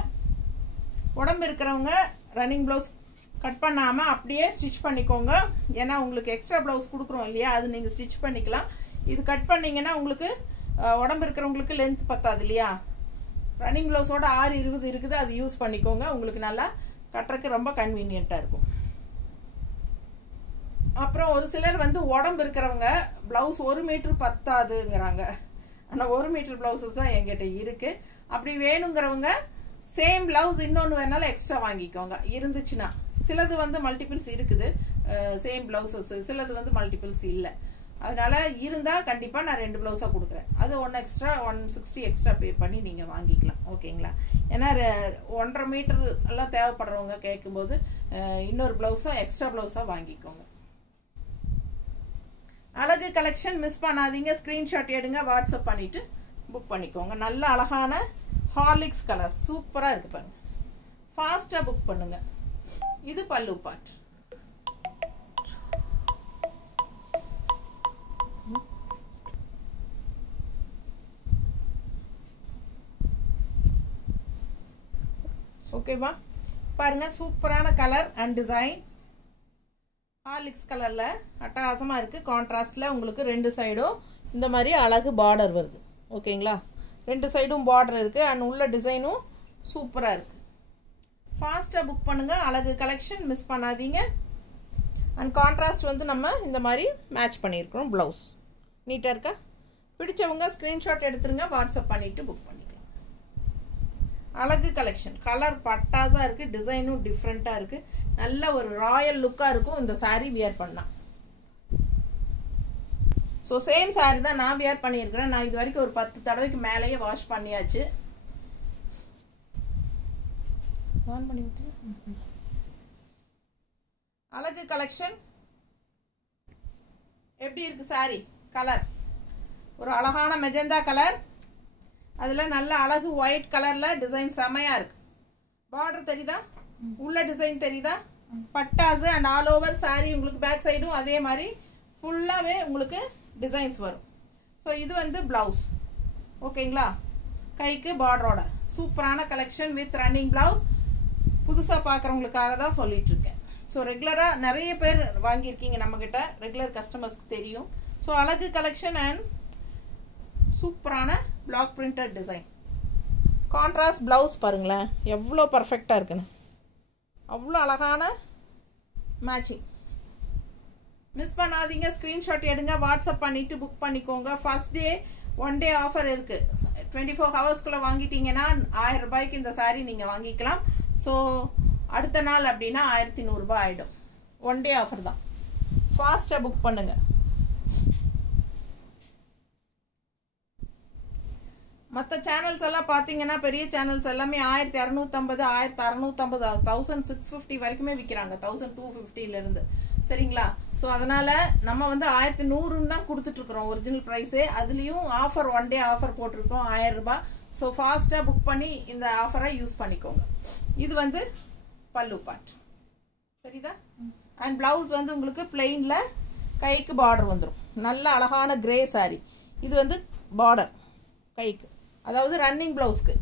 உடம்பு இருக்கிறவங்க ரன்னிங் ப்ளவுஸ் கட் பண்ணாமல் அப்படியே ஸ்டிச் பண்ணிக்கோங்க. ஏன்னா உங்களுக்கு எக்ஸ்ட்ரா ப்ளவுஸ் கொடுக்குறோம் இல்லையா, அது நீங்கள் ஸ்டிச் பண்ணிக்கலாம். இது கட் பண்ணிங்கன்னா உங்களுக்கு உடம்பு இருக்கிறவங்களுக்கு லென்த் பத்தாது இல்லையா? ரன்னிங் ப்ளவுஸோட 6:20 இருக்குது, அது யூஸ் பண்ணிக்கோங்க. உங்களுக்கு நல்லா கட்டுறதுக்கு ரொம்ப கன்வீனியண்ட்டாக இருக்கும். அப்புறம் ஒரு சிலர் வந்து உடம்பு இருக்கிறவங்க ப்ளவுஸ் 1 மீட்டர் பத்தாதுங்கிறாங்க. ஆனால் 1 மீட்டர் ப்ளவுஸஸ் தான் எங்கிட்ட இருக்குது. அப்படி வேணுங்கிறவங்க சேம் ப்ளவுஸ் இன்னொன்று வேணாலும் எக்ஸ்ட்ரா வாங்கிக்கோங்க இருந்துச்சுன்னா. சிலது வந்து மல்டிபிள்ஸ் இருக்குது சேம் ப்ளவுஸஸ், சிலது வந்து மல்டிபிள்ஸ் இல்லை. அதனால இருந்தால் கண்டிப்பாக நான் 2 ப்ளவுஸாக கொடுக்குறேன். அது 1 எக்ஸ்ட்ரா 160 எக்ஸ்ட்ரா பே பண்ணி நீங்கள் வாங்கிக்கலாம். ஓகேங்களா? ஏன்னா 1.5 மீட்டர் எல்லாம் தேவைப்படுறவங்க கேட்கும்போது இன்னொரு ப்ளவுஸாக எக்ஸ்ட்ரா ப்ளவுஸாக வாங்கிக்கோங்க. அழகு கலெக்ஷன் மிஸ் பண்ணாதீங்க. ஸ்க்ரீன்ஷாட் எடுங்க, வாட்ஸ்அப் பண்ணிவிட்டு புக் பண்ணிக்கோங்க. நல்ல அழகான ஹார்லிக்ஸ் கலர் சூப்பராக இருக்குது பாருங்க. ஃபாஸ்ட்டாக புக் பண்ணுங்க. இது பல்லு பார்ட். ஓகேவா? பாருங்க சூப்பரான கலர் அண்ட் டிசைன். ஹார்லிக்ஸ் கலர்ல அட்டகாசமா இருக்கு. கான்ட்ராஸ்ட்ல உங்களுக்கு 2 சைடும் இந்த மாதிரி அழகு பார்டர் வருது. ஓகேங்களா? 2 சைடும் பார்டர் இருக்கு அண்ட் உள்ள டிசைனும் சூப்பரா இருக்கு. ஃபாஸ்ட்டாக புக் பண்ணுங்க. அழகு கலெக்ஷன் மிஸ் பண்ணாதீங்க. அண்ட் கான்ட்ராஸ்ட் வந்து நம்ம இந்த மாதிரி மேட்ச் பண்ணியிருக்கிறோம். ப்ளவுஸ் நீட்டாக இருக்கா? பிடிச்சவங்க ஸ்க்ரீன்ஷாட் எடுத்துருங்க, வாட்ஸ்அப் பண்ணிவிட்டு புக் பண்ணிக்கலாம். அழகு கலெக்ஷன் கலர் பட்டாஸாக இருக்குது, டிசைனும் டிஃப்ரெண்ட்டாக இருக்குது. நல்ல ஒரு ராயல் லுக்காக இருக்கும் இந்த சாரீ வியர் பண்ணால். ஸோ சேம் சாரீ தான் நான் வியர் பண்ணியிருக்கிறேன். நான் இது வரைக்கும் ஒரு 10 தடவைக்கு மேலேயே வாஷ் பண்ணியாச்சு. அழகு கலெக்ஷன் எப்படி இருக்கு சாரி? கலர் ஒரு அழகான மெஜந்தா கலர், அதுல நல்ல அழகு ஒயிட் கலர்ல டிசைன் செமையா இருக்கு. பார்டர் தெரியுதா? உள்ள டிசைன் தெரியுதா? பட்டாசு அண்ட் ஆல் ஓவர் சாரி. உங்களுக்கு பேக் சைடும் அதே மாதிரி ஃபுல்லாவே உங்களுக்கு டிசைன்ஸ் வரும். ஸோ இது வந்து பிளவுஸ். ஓகேங்களா? கைக்கு பார்டரோட சூப்பரான கலெக்ஷன் வித் ரன்னிங் பிளவுஸ். புதுசாக பார்க்குறவங்களுக்காக தான் சொல்லிட்டு இருக்கேன். ஸோ ரெகுலராக நிறைய பேர் வாங்கியிருக்கீங்க நம்மக்கிட்ட, ரெகுலர் கஸ்டமர்ஸ்க்கு தெரியும். ஸோ அழகு கலெக்ஷன் அண்ட் சூப்பரான black printed design. Contrast blouse பாருங்களேன் எவ்வளோ பர்ஃபெக்டாக இருக்குன்னு. அவ்வளோ அழகான மேட்சிங். மிஸ் பண்ணாதீங்க. ஸ்க்ரீன்ஷாட் எடுங்க, வாட்ஸ்அப் பண்ணிவிட்டு புக் பண்ணிக்கோங்க. ஃபர்ஸ்ட் டே 1 டே ஆஃபர் இருக்குது. 24 ஹவர்ஸ்க்குள்ளே வாங்கிட்டீங்கன்னா 1000 ரூபாய்க்கு இந்த சாரீ நீங்கள் வாங்கிக்கலாம். ஸோ அடுத்த நாள் அப்படின்னா 1100 ரூபாய் ஆகிடும். 1 டே ஆஃபர் தான். ஃபாஸ்ட்டாக புக் பண்ணுங்க. மற்ற சேனல்ஸ் எல்லாம் பார்த்தீங்கன்னா பெரிய சேனல்ஸ் எல்லாமே 1250 1650 1650 வரைக்குமே விற்கிறாங்க 1250 சரிங்களா. ஸோ அதனால நம்ம வந்து 1100 தான் கொடுத்துட்டு இருக்கிறோம் ஒரிஜினல் ப்ரைஸே. அதுலேயும் ஆஃபர் 1 டே ஆஃபர் போட்டிருக்கோம் 1000 ரூபாய். ஸோ ஃபாஸ்ட்டாக புக் பண்ணி இந்த ஆஃபரை யூஸ் பண்ணிக்கோங்க. இது வந்து பல்லு பார்ட் சரிதா. அண்ட் பிளவுஸ் வந்து உங்களுக்கு பிளெயினில் கைக்கு பார்டர் வந்துடும். நல்ல அழகான கிரே சாரி. இது வந்து பார்டர் கைக்கு, அதாவது ரன்னிங் பிளவுஸ்க்கு.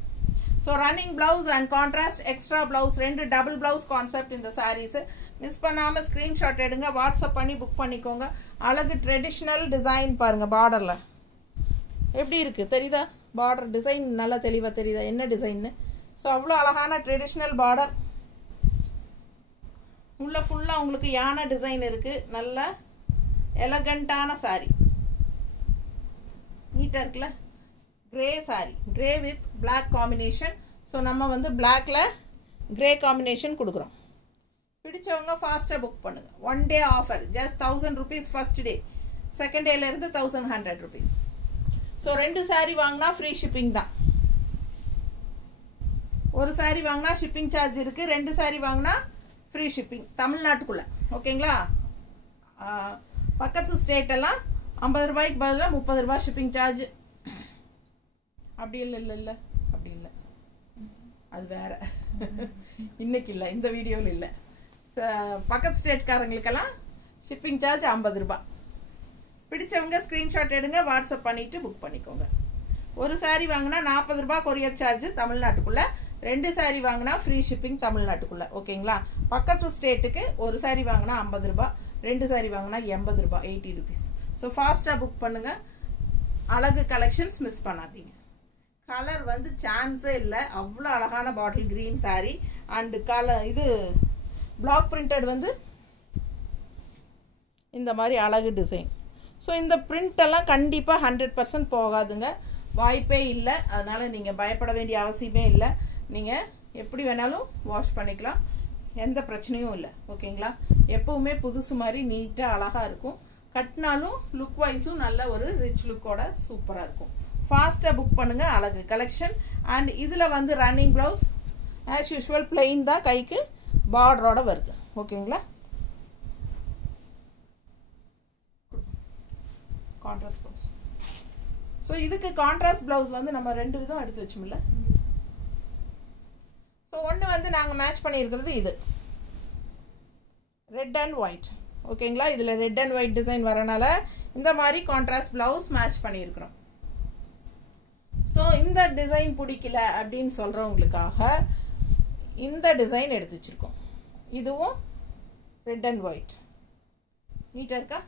So running blouse and contrast extra blouse 2 double blouse concept இந்த சாரீஸ். மிஸ் பண்ணாமல் ஸ்க்ரீன்ஷாட் எடுங்க, வாட்ஸ்அப் பண்ணி புக் பண்ணிக்கோங்க. அழகு ட்ரெடிஷ்னல் டிசைன் பாருங்கள் பார்டரில் எப்படி இருக்குது தெரியுதா. பார்டர் டிசைன் நல்லா தெளிவாக தெரியுதா என்ன டிசைன்னு. ஸோ அவ்வளோ அழகான ட்ரெடிஷ்னல் பார்டர். உள்ள ஃபுல்லாக உங்களுக்கு யானை டிசைன் இருக்குது. நல்ல எலகண்டான சாரி, நீட்டாக இருக்குல்ல. Grey sari, grey with black combination. So நம்ம வந்து பிளாக்ல கிரே காம்பினேஷன் கொடுக்குறோம். பிடிச்சவங்க ஃபாஸ்ட்டாக புக் பண்ணுங்க. 1 day offer just 1000 rupees first day. Second டேலேருந்து 1100 rupees. ஸோ 2 சாரி வாங்கினா ஃப்ரீ ஷிப்பிங் தான். ஒரு சாரி வாங்கினா ஷிப்பிங் சார்ஜ் இருக்குது, 2 சாரி வாங்கினா ஃப்ரீ ஷிப்பிங் தமிழ்நாட்டுக்குள்ளே. ஓகேங்களா. பக்கத்து ஸ்டேட் எல்லாம் 50 ரூபாய்க்கு பதிலாக 30 ரூபாய் ஷிப்பிங் சார்ஜ். அப்படி இல்லை அப்படி இல்லை, அது வேற. இன்னைக்கு இல்லை, இந்த வீடியோவில் இல்லை. பக்கத்து ஸ்டேட்காரங்களுக்கெல்லாம் ஷிப்பிங் சார்ஜ் 50 ரூபாய். பிடிச்சவங்க ஸ்க்ரீன்ஷாட் எடுங்க, வாட்ஸ்அப் பண்ணிட்டு புக் பண்ணிக்கோங்க. ஒரு சாரி வாங்கினா 40 ரூபாய் கொரியர் சார்ஜ் தமிழ்நாட்டுக்குள்ள, 2 சாரி வாங்கினா ஃப்ரீ ஷிப்பிங் தமிழ்நாட்டுக்குள்ள. ஓகேங்களா. பக்கத்து ஸ்டேட்டுக்கு ஒரு சாரி வாங்கினா 50 ரூபாய், 2 சாரி வாங்கினா 80 ரூபாய், 80 rupees. ஸோ ஃபாஸ்ட்டாக புக் பண்ணுங்க. அழகு கலெக்ஷன்ஸ் மிஸ் பண்ணாதீங்க. கலர் வந்து சான்ஸே இல்லை, அவ்வளோ அழகான bottle green sorry. And colour இது பிளாக் பிரிண்டட் வந்து இந்த மாதிரி அழகு டிசைன். ஸோ இந்த பிரிண்டெல்லாம் கண்டிப்பாக 100% போகாதுங்க, வாய்ப்பே இல்லை. அதனால் நீங்கள் பயப்பட வேண்டிய அவசியமே இல்லை. நீங்கள் எப்படி வேணாலும் வாஷ் பண்ணிக்கலாம், எந்த பிரச்சனையும் இல்லை. ஓகேங்களா. எப்பவுமே புதுசு மாதிரி நீட்டாக அழகாக இருக்கும். கட்டினாலும் லுக் வைஸும் நல்ல ஒரு ரிச் லுக்கோட சூப்பராக இருக்கும். ஃபாஸ்ட்டாக புக் பண்ணுங்கள். அழகு கலெக்ஷன். அண்ட் இதில் வந்து running blouse as usual plain தான், கைக்கு பார்டரோட வருது. ஓகேங்களா. Contrast blouse. ஸோ இதுக்கு கான்ட்ராஸ்ட் ப்ளவுஸ் வந்து நம்ம 2 விதம் எடுத்து வச்சோம்ல. ஸோ ஒன்று வந்து நாங்கள் மேட்ச் பண்ணியிருக்கிறது இது ரெட் அண்ட் ஒயிட். ஓகேங்களா. இதில் ரெட் அண்ட் ஒயிட் டிசைன் வரனால இந்த மாதிரி கான்ட்ராஸ்ட் ப்ளவுஸ் மேட்ச் பண்ணியிருக்கிறோம். ஸோ இந்த டிசைன் பிடிக்கல அப்படின்னு சொல்கிறவங்களுக்காக இந்த டிசைன் எடுத்து வச்சுருக்கோம். இதுவும் ரெட் அண்ட் ஒயிட் நீட்டாக இருக்கா.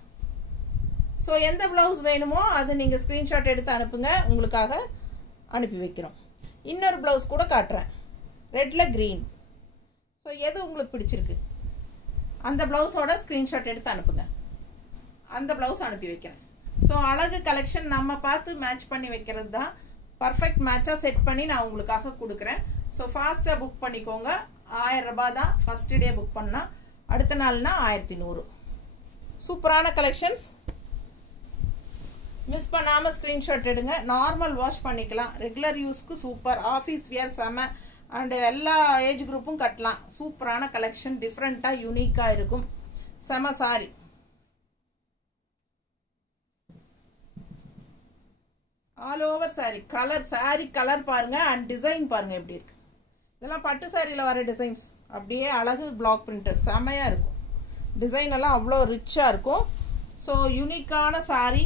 ஸோ எந்த ப்ளவுஸ் வேணுமோ அது நீங்கள் ஸ்க்ரீன்ஷாட் எடுத்து அனுப்புங்க, உங்களுக்காக அனுப்பி வைக்கிறோம். இன்னொரு ப்ளவுஸ் கூட காட்டுறேன், ரெட்டில் க்ரீன். ஸோ எது உங்களுக்கு பிடிச்சிருக்கு அந்த ப்ளவுஸோட ஸ்க்ரீன்ஷாட் எடுத்து அனுப்புங்க, அந்த ப்ளவுஸ் அனுப்பி வைக்கிறேன். ஸோ அழகு கலெக்ஷன் நம்ம பார்த்து மேட்ச் பண்ணி வைக்கிறது தான். பர்ஃபெக்ட் மேட்சாக செட் பண்ணி நான் உங்களுக்காக கொடுக்குறேன். ஸோ ஃபாஸ்ட்டாக புக் பண்ணிக்கோங்க. 1000 ரூபாய் தான் ஃபர்ஸ்ட் டே புக் பண்ணால், அடுத்த நாள்னா 1100. சூப்பரான கலெக்ஷன்ஸ். மிஸ் பண்ணாமல் ஸ்க்ரீன்ஷாட் எடுங்க. நார்மல் வாஷ் பண்ணிக்கலாம், ரெகுலர் யூஸ்க்கு சூப்பர். ஆஃபீஸ் வியர் செம. அண்டு எல்லா ஏஜ் குரூப்பும் கட்டலாம். சூப்பரான கலெக்ஷன், டிஃப்ரெண்ட்டாக யூனிக்காக இருக்கும். செம sorry. All over sorry. Colour sorry colour பாருங்க அண்ட் டிசைன் பாருங்க எப்படி இருக்கு. இதெல்லாம் பட்டு சாரியில் வர டிசைன்ஸ். அப்படியே அழகு பிளாக் பிரிண்டர் செமையாக இருக்கும். டிசைன் எல்லாம் அவ்வளோ ரிச்சாக இருக்கும். ஸோ யூனிக்கான sari.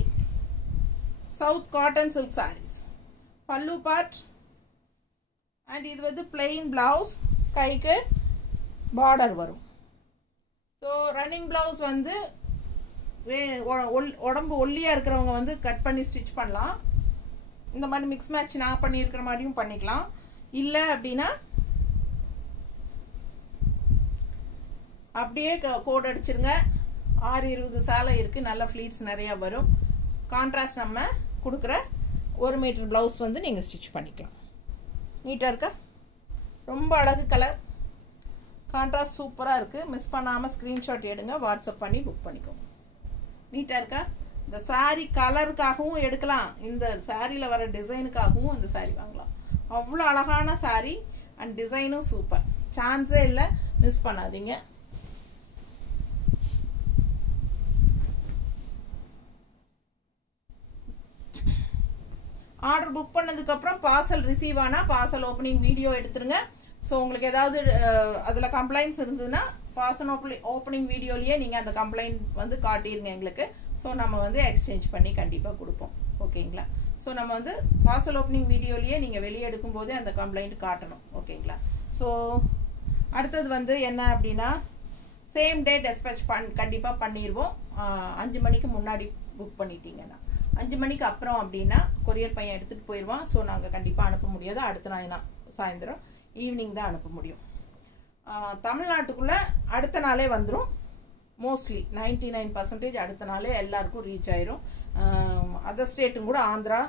South cotton silk saris. பல்லு பார்ட் அண்ட் இது வந்து பிளெயின் பிளவுஸ், கைக்கு பார்டர் வரும். ஸோ ரன்னிங் பிளவுஸ் வந்து உடம்பு ஒல்லியாக இருக்கிறவங்க வந்து கட் பண்ணி ஸ்டிச் பண்ணலாம். இந்த மாதிரி மிக்ஸ் மேட்ச் நான் பண்ணியிருக்கிற மாதிரியும் பண்ணிக்கலாம். இல்லை அப்படின்னா அப்படியே கோட் அடிச்சிருங்க. 620 சேலை இருக்குது, நல்ல ஃப்ளீட்ஸ் நிறையா வரும். கான்ட்ராஸ்ட் நம்ம கொடுக்குற 1 மீட்டர் ப்ளவுஸ் வந்து நீங்கள் ஸ்டிச் பண்ணிக்கலாம். நீட்டாக இருக்கா. ரொம்ப அழகு கலர். கான்ட்ராஸ்ட் சூப்பராக இருக்குது. மிஸ் பண்ணாமல் ஸ்க்ரீன்ஷாட் எடுங்க, வாட்ஸ்அப் பண்ணி புக் பண்ணிக்கோங்க. நீட்டாக இருக்கா. இந்த saree கலருக்காகவும் எடுக்கலாம், இந்த சாரியில் வர டிசைனுக்காகவும் இந்த saree வாங்கலாம். அவ்வளோ அழகான saree அண்ட் டிசைனும் சூப்பர், சான்ஸே இல்லை, மிஸ் பண்ணாதீங்க. ஆர்டர் புக் பண்ணதுக்கப்புறம் பார்சல் ரிசீவ் ஆனால் பார்சல் ஓப்பனிங் வீடியோ எடுத்துருங்க. ஸோ உங்களுக்கு ஏதாவது அதில் கம்ப்ளைண்ட்ஸ் இருந்ததுன்னா பார்சல் ஓப்பனிங் வீடியோலேயே நீங்கள் அந்த கம்ப்ளைண்ட் வந்து காட்டிடுங்க எங்களுக்கு. ஸோ நம்ம வந்து எக்ஸ்சேஞ்ச் பண்ணி கண்டிப்பாக கொடுப்போம். ஓகேங்களா? ஸோ நம்ம வந்து பார்சல் ஓப்பனிங் வீடியோலேயே நீங்கள் வெளியே எடுக்கும்போதே அந்த கம்ப்ளைண்ட் காட்டணும். ஓகேங்களா? ஸோ அடுத்தது வந்து என்ன அப்படின்னா, சேம் டே டெஸ்பேச் கண்டிப்பாக பண்ணிடுவோம். 5 மணிக்கு முன்னாடி புக் பண்ணிட்டீங்கன்னா. 5 மணிக்கு அப்புறம் அப்படின்னா கொரியர் பையன் எடுத்துகிட்டு போயிடுவான். ஸோ நாங்கள் கண்டிப்பாக அனுப்ப முடியாது, அடுத்த நாள் சாயந்தரம் ஈவினிங் தான் அனுப்ப முடியும். தமிழ்நாட்டுக்குள்ளே அடுத்த நாளே வந்துடும். மோஸ்ட்லி 99% அடுத்த நாளே எல்லாருக்கும் ரீச் ஆயிரும். அதர் ஸ்டேட்டும் கூட, ஆந்திரா,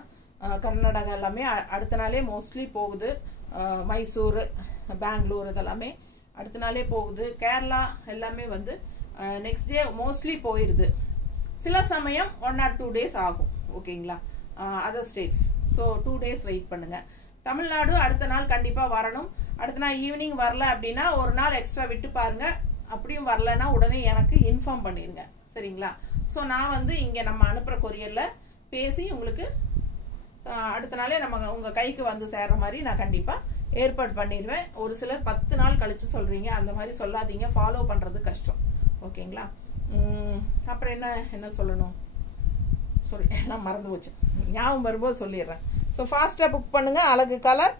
கர்நாடகா எல்லாமே அடுத்த நாளே மோஸ்ட்லி போகுது. மைசூர், பெங்களூர் இதெல்லாமே அடுத்த நாளே போகுது. கேரளா எல்லாமே வந்து நெக்ஸ்ட் டே மோஸ்ட்லி போயிடுது. சில சமயம் 1 or 2 days ஆகும். ஓகேங்களா? Other states. So 2 days wait பண்ணுங்க. தமிழ்நாடு அடுத்த நாள் கண்டிப்பாக வரணும். அடுத்த நாள் ஈவினிங் வரல அப்படின்னா ஒரு நாள் எக்ஸ்ட்ரா விட்டு பாருங்க. அப்படியும் வரலன்னா உடனே எனக்கு இன்ஃபார்ம் பண்ணிடுங்க. சரிங்களா? ஸோ நான் வந்து இங்கே நம்ம அனுப்புகிற கொரியரில் பேசி உங்களுக்கு அடுத்த நாளே நம்ம உங்கள் கைக்கு வந்து சேர்ற மாதிரி நான் கண்டிப்பாக ஏற்பாடு பண்ணிடுவேன். ஒரு சிலர் 10 நாள் கழிச்சு சொல்கிறீங்க, அந்த மாதிரி சொல்லாதீங்க, ஃபாலோ பண்ணுறது கஷ்டம். ஓகேங்களா? அப்புறம் என்ன சொல்லணும், சாரி எல்லாம் மறந்து போச்சு, ஞாபகம் வரும்போது சொல்லிடுறேன். ஸோ ஃபாஸ்ட்டாக புக் பண்ணுங்க. அழகு கலர்,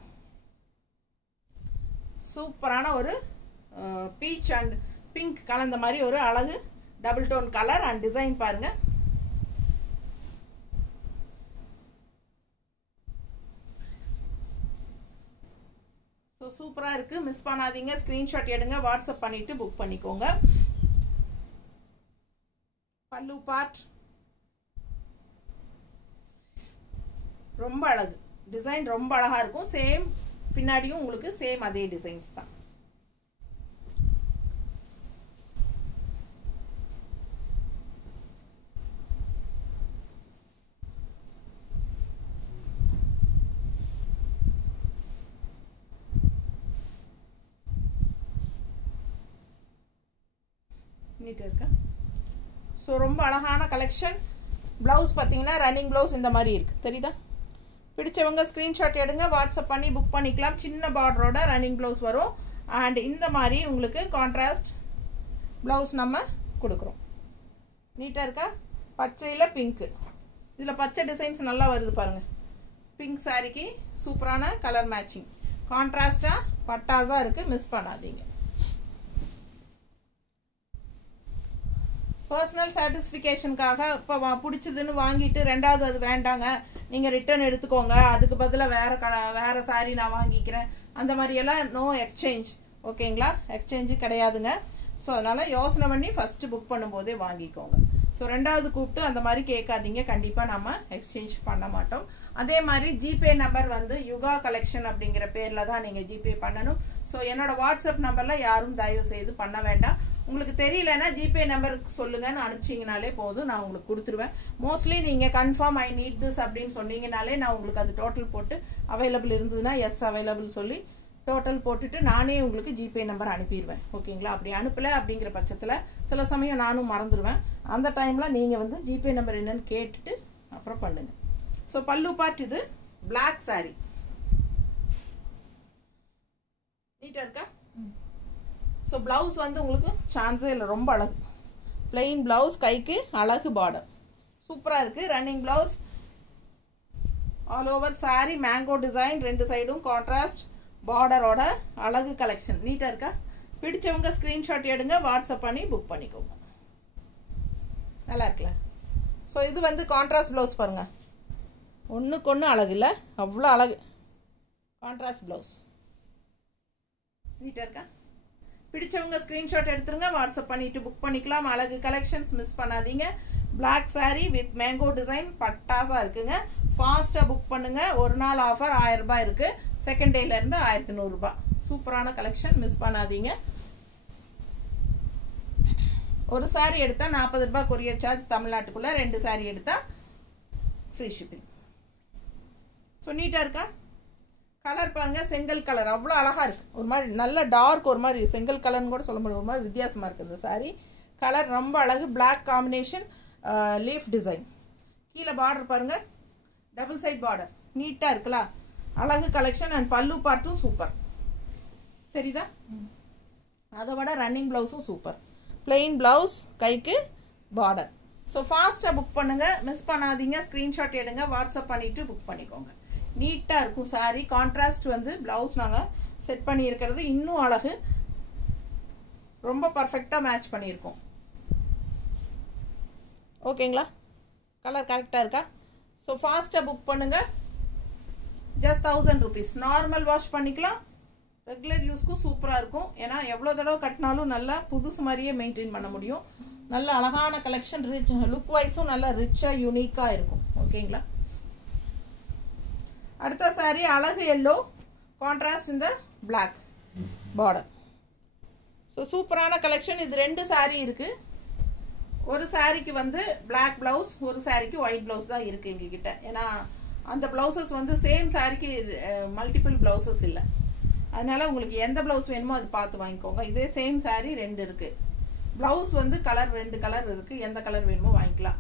சூப்பரான ஒரு பீச் அண்ட் பிங்க் கலந்த மாதிரி ஒரு அழகு double tone colour and design பாருங்க. ஸோ சூப்பராக இருக்கு, மிஸ் பண்ணாதீங்க. ஸ்கிரீன்ஷாட் எடுங்க, வாட்ஸ்அப் பண்ணிட்டு புக் பண்ணிக்கோங்க. பல்லு பார்ட் ரொம்ப அழகு, டிசைன் ரொம்ப அழகா இருக்கும். சேம் பின்னாடியும் உங்களுக்கு சேம் அதே டிசைன்ஸ் தான். நீட்டா இருக்கா? ஸோ ரொம்ப அழகான கலெக்ஷன். பிளவுஸ் பார்த்தீங்கன்னா ரன்னிங் பிளவுஸ் இந்த மாதிரி இருக்கு, தெரியுதா? பிடிச்சவங்க ஸ்கிரீன்ஷாட் எடுங்க, வாட்ஸ்அப் பண்ணி புக் பண்ணிக்கலாம். சின்ன பார்டரோட ரன்னிங் பிளவுஸ் வரும். அண்ட் இந்த மாதிரி உங்களுக்கு கான்ட்ராஸ்ட் பிளவுஸ் நம்ம கொடுக்குறோம். நீட்டாக இருக்கா? பச்சையில் பிங்க்கு, இதில் பச்சை டிசைன்ஸ் நல்லா வருது பாருங்க. பிங்க் சாரிக்கு சூப்பரான கலர் மேட்சிங், கான்ட்ராஸ்டாக பட்டாஸாக இருக்குது, மிஸ் பண்ணாதீங்க. பர்சனல் சாட்டிஸ்ஃபிகேஷனுக்காக இப்போ பிடிச்சதுன்னு வாங்கிட்டு ரெண்டாவது அது வேண்டாங்க நீங்கள் ரிட்டர்ன் எடுத்துக்கோங்க, அதுக்கு பதிலாக வேறு சாரி நான் வாங்கிக்கிறேன், அந்த மாதிரியெல்லாம் நோ எக்ஸ்சேஞ்ச். ஓகேங்களா? எக்ஸ்சேஞ்சு கிடையாதுங்க. ஸோ அதனால் யோசனை பண்ணி ஃபஸ்ட்டு புக் பண்ணும்போதே வாங்கிக்கோங்க. ஸோ ரெண்டாவது கூப்பிட்டு அந்த மாதிரி கேட்காதீங்க, கண்டிப்பாக நம்ம எக்ஸ்சேஞ்ச் பண்ண மாட்டோம். அதே மாதிரி ஜிபே நம்பர் வந்து யுகா கலெக்ஷன் அப்படிங்கிற பேரில் தான் நீங்கள் ஜிபே பண்ணணும். ஸோ என்னோட வாட்ஸ்அப் நம்பரில் யாரும் தயவு செய்து பண்ண வேண்டாம். உங்களுக்கு தெரியலன்னா ஜிபே நம்பருக்கு சொல்லுங்கன்னு அனுப்பிச்சிங்கனாலே போதும், நான் உங்களுக்கு கொடுத்துருவேன். மோஸ்ட்லி நீங்கள் கன்ஃபார்ம் ஐ நீட் திஸ் அப்படின்னு சொன்னீங்கனாலே நான் உங்களுக்கு அது டோட்டல் போட்டு அவைலபிள் இருந்ததுன்னா எஸ் அவைலபிள் சொல்லி டோட்டல் போட்டுட்டு நானே உங்களுக்கு ஜிபே நம்பர் அனுப்பிடுவேன். ஓகேங்களா? அப்படி அனுப்பலை அப்படிங்கிற பட்சத்தில் சில சமயம் நானும் மறந்துடுவேன். அந்த டைமில் நீங்கள் வந்து ஜிபே நம்பர் என்னன்னு கேட்டுட்டு அப்புறம் பண்ணுங்க. ஸோ பல்லு பார்ட் இது பிளாக் சாரி, நீட்டாக இருக்கா? ஸோ பிளவுஸ் வந்து உங்களுக்கு சான்ஸே இல்லை, ரொம்ப அழகு. பிளெயின் பிளவுஸ், கைக்கு அழகு பார்டர், சூப்பராக இருக்குது. Running blouse, all over sorry mango design, 2 சைடும் கான்ட்ராஸ்ட் பார்டரோட அழகு கலெக்ஷன். நீட்டாக இருக்கா? பிடிச்சவங்க ஸ்க்ரீன்ஷாட் எடுங்க, வாட்ஸ்அப் பண்ணி புக் பண்ணிக்கோங்க. நல்லா இருக்குல்ல? ஸோ இது வந்து கான்ட்ராஸ்ட் ப்ளவுஸ் பாருங்கள், ஒன்றுக்கு ஒன்று அழகு இல்லை, அவ்வளோ அழகு கான்ட்ராஸ்ட் ப்ளவுஸ். நீட்டாக இருக்கா? பிடிச்சவங்க ஸ்க்ரீன்ஷாட் எடுத்துருங்க, வாட்ஸ்அப் பண்ணிட்டு புக் பண்ணிக்கலாம். அழகு கலெக்ஷன்ஸ் மிஸ் பண்ணாதீங்க. Black sari with mango design பட்டாஸாக இருக்குங்க. ஃபாஸ்ட்டாக புக் பண்ணுங்க. ஒரு நாள் ஆஃபர் 1000 ரூபாய் இருக்குது, செகண்ட் டேலேருந்து 1100 ரூபாய். சூப்பரான கலெக்ஷன், மிஸ் பண்ணாதீங்க. ஒரு saree எடுத்தா 40 ரூபாய் கொரியர் சார்ஜ் தமிழ்நாட்டுக்குள்ள, 2 saree எடுத்தா ஃப்ரீ ஷிப்பிங். ஸோ நீட்டாக இருக்கா? கலர் பாருங்க, செங்கல் கலர் அவ்வளோ அழகாக இருக்குது. ஒரு மாதிரி நல்ல டார்க், ஒரு மாதிரி செங்கல் கலர்னு கூட சொல்ல முடியும், ஒரு மாதிரி வித்தியாசமாக இருக்குது இந்த சாரீ. கலர் ரொம்ப அழகு, பிளாக் காம்பினேஷன், லீஃப் டிசைன். கீழே பார்டர் பாருங்கள், டபுள் சைட் பார்டர் நீட்டாக இருக்கலாம். அழகு கலெக்ஷன். அண்ட் பல்லு பார்ட்டும் சூப்பர், சரிதா? அதை விட ரன்னிங் ப்ளவுஸும் சூப்பர். பிளெயின் ப்ளவுஸ், கைக்கு பார்டர். ஸோ ஃபாஸ்ட்டாக புக் பண்ணுங்கள், மிஸ் பண்ணாதீங்க. ஸ்க்ரீன்ஷாட் எடுங்க, வாட்ஸ்அப் பண்ணிவிட்டு புக் பண்ணிக்கோங்க. நீட்டாக இருக்கும் சாரீ. கான்ட்ராஸ்ட் வந்து ப்ளவுஸ் நாங்கள் செட் பண்ணியிருக்கிறது இன்னும் அழகு, ரொம்ப பர்ஃபெக்டாக மேட்ச் பண்ணியிருக்கோம். ஓகேங்களா? கலர் கரெக்டாக இருக்கா? ஸோ ஃபாஸ்ட்டாக புக் பண்ணுங்கள். Just 1000 rupees. நார்மல் வாஷ் பண்ணிக்கலாம், ரெகுலர் யூஸ்க்கும் சூப்பராக இருக்கும். ஏன்னா எவ்வளோ தடவை கட்டினாலும் நல்லா புதுசு மாதிரியே மெயின்டைன் பண்ண முடியும். நல்ல அழகான கலெக்ஷன், ரிச் லுக் வைஸும் நல்லா ரிச்சாக யூனிக்காக இருக்கும். ஓகேங்களா? அடுத்த சாரீ அழகு எல்லோ, கான்ட்ராஸ்ட் இந்த பிளாக் பார்டர். ஸோ சூப்பரான கலெக்ஷன். இது 2 சாரீ இருக்கு. ஒரு சாரீக்கு வந்து பிளாக் பிளவுஸ், ஒரு சாரீக்கு ஒயிட் பிளவுஸ் தான் இருக்கு எங்ககிட்ட. ஏன்னா அந்த பிளவுசஸ் வந்து சேம் சாரீக்கு மல்டிபிள் பிளவுசஸ் இல்லை. அதனால உங்களுக்கு எந்த பிளவுஸ் வேணுமோ அது பார்த்து வாங்கிக்கோங்க. இதே சேம் சாரீ 2 இருக்கு. பிளவுஸ் வந்து கலர் 2 கலர் இருக்கு, எந்த கலர் வேணுமோ வாங்கிக்கலாம்.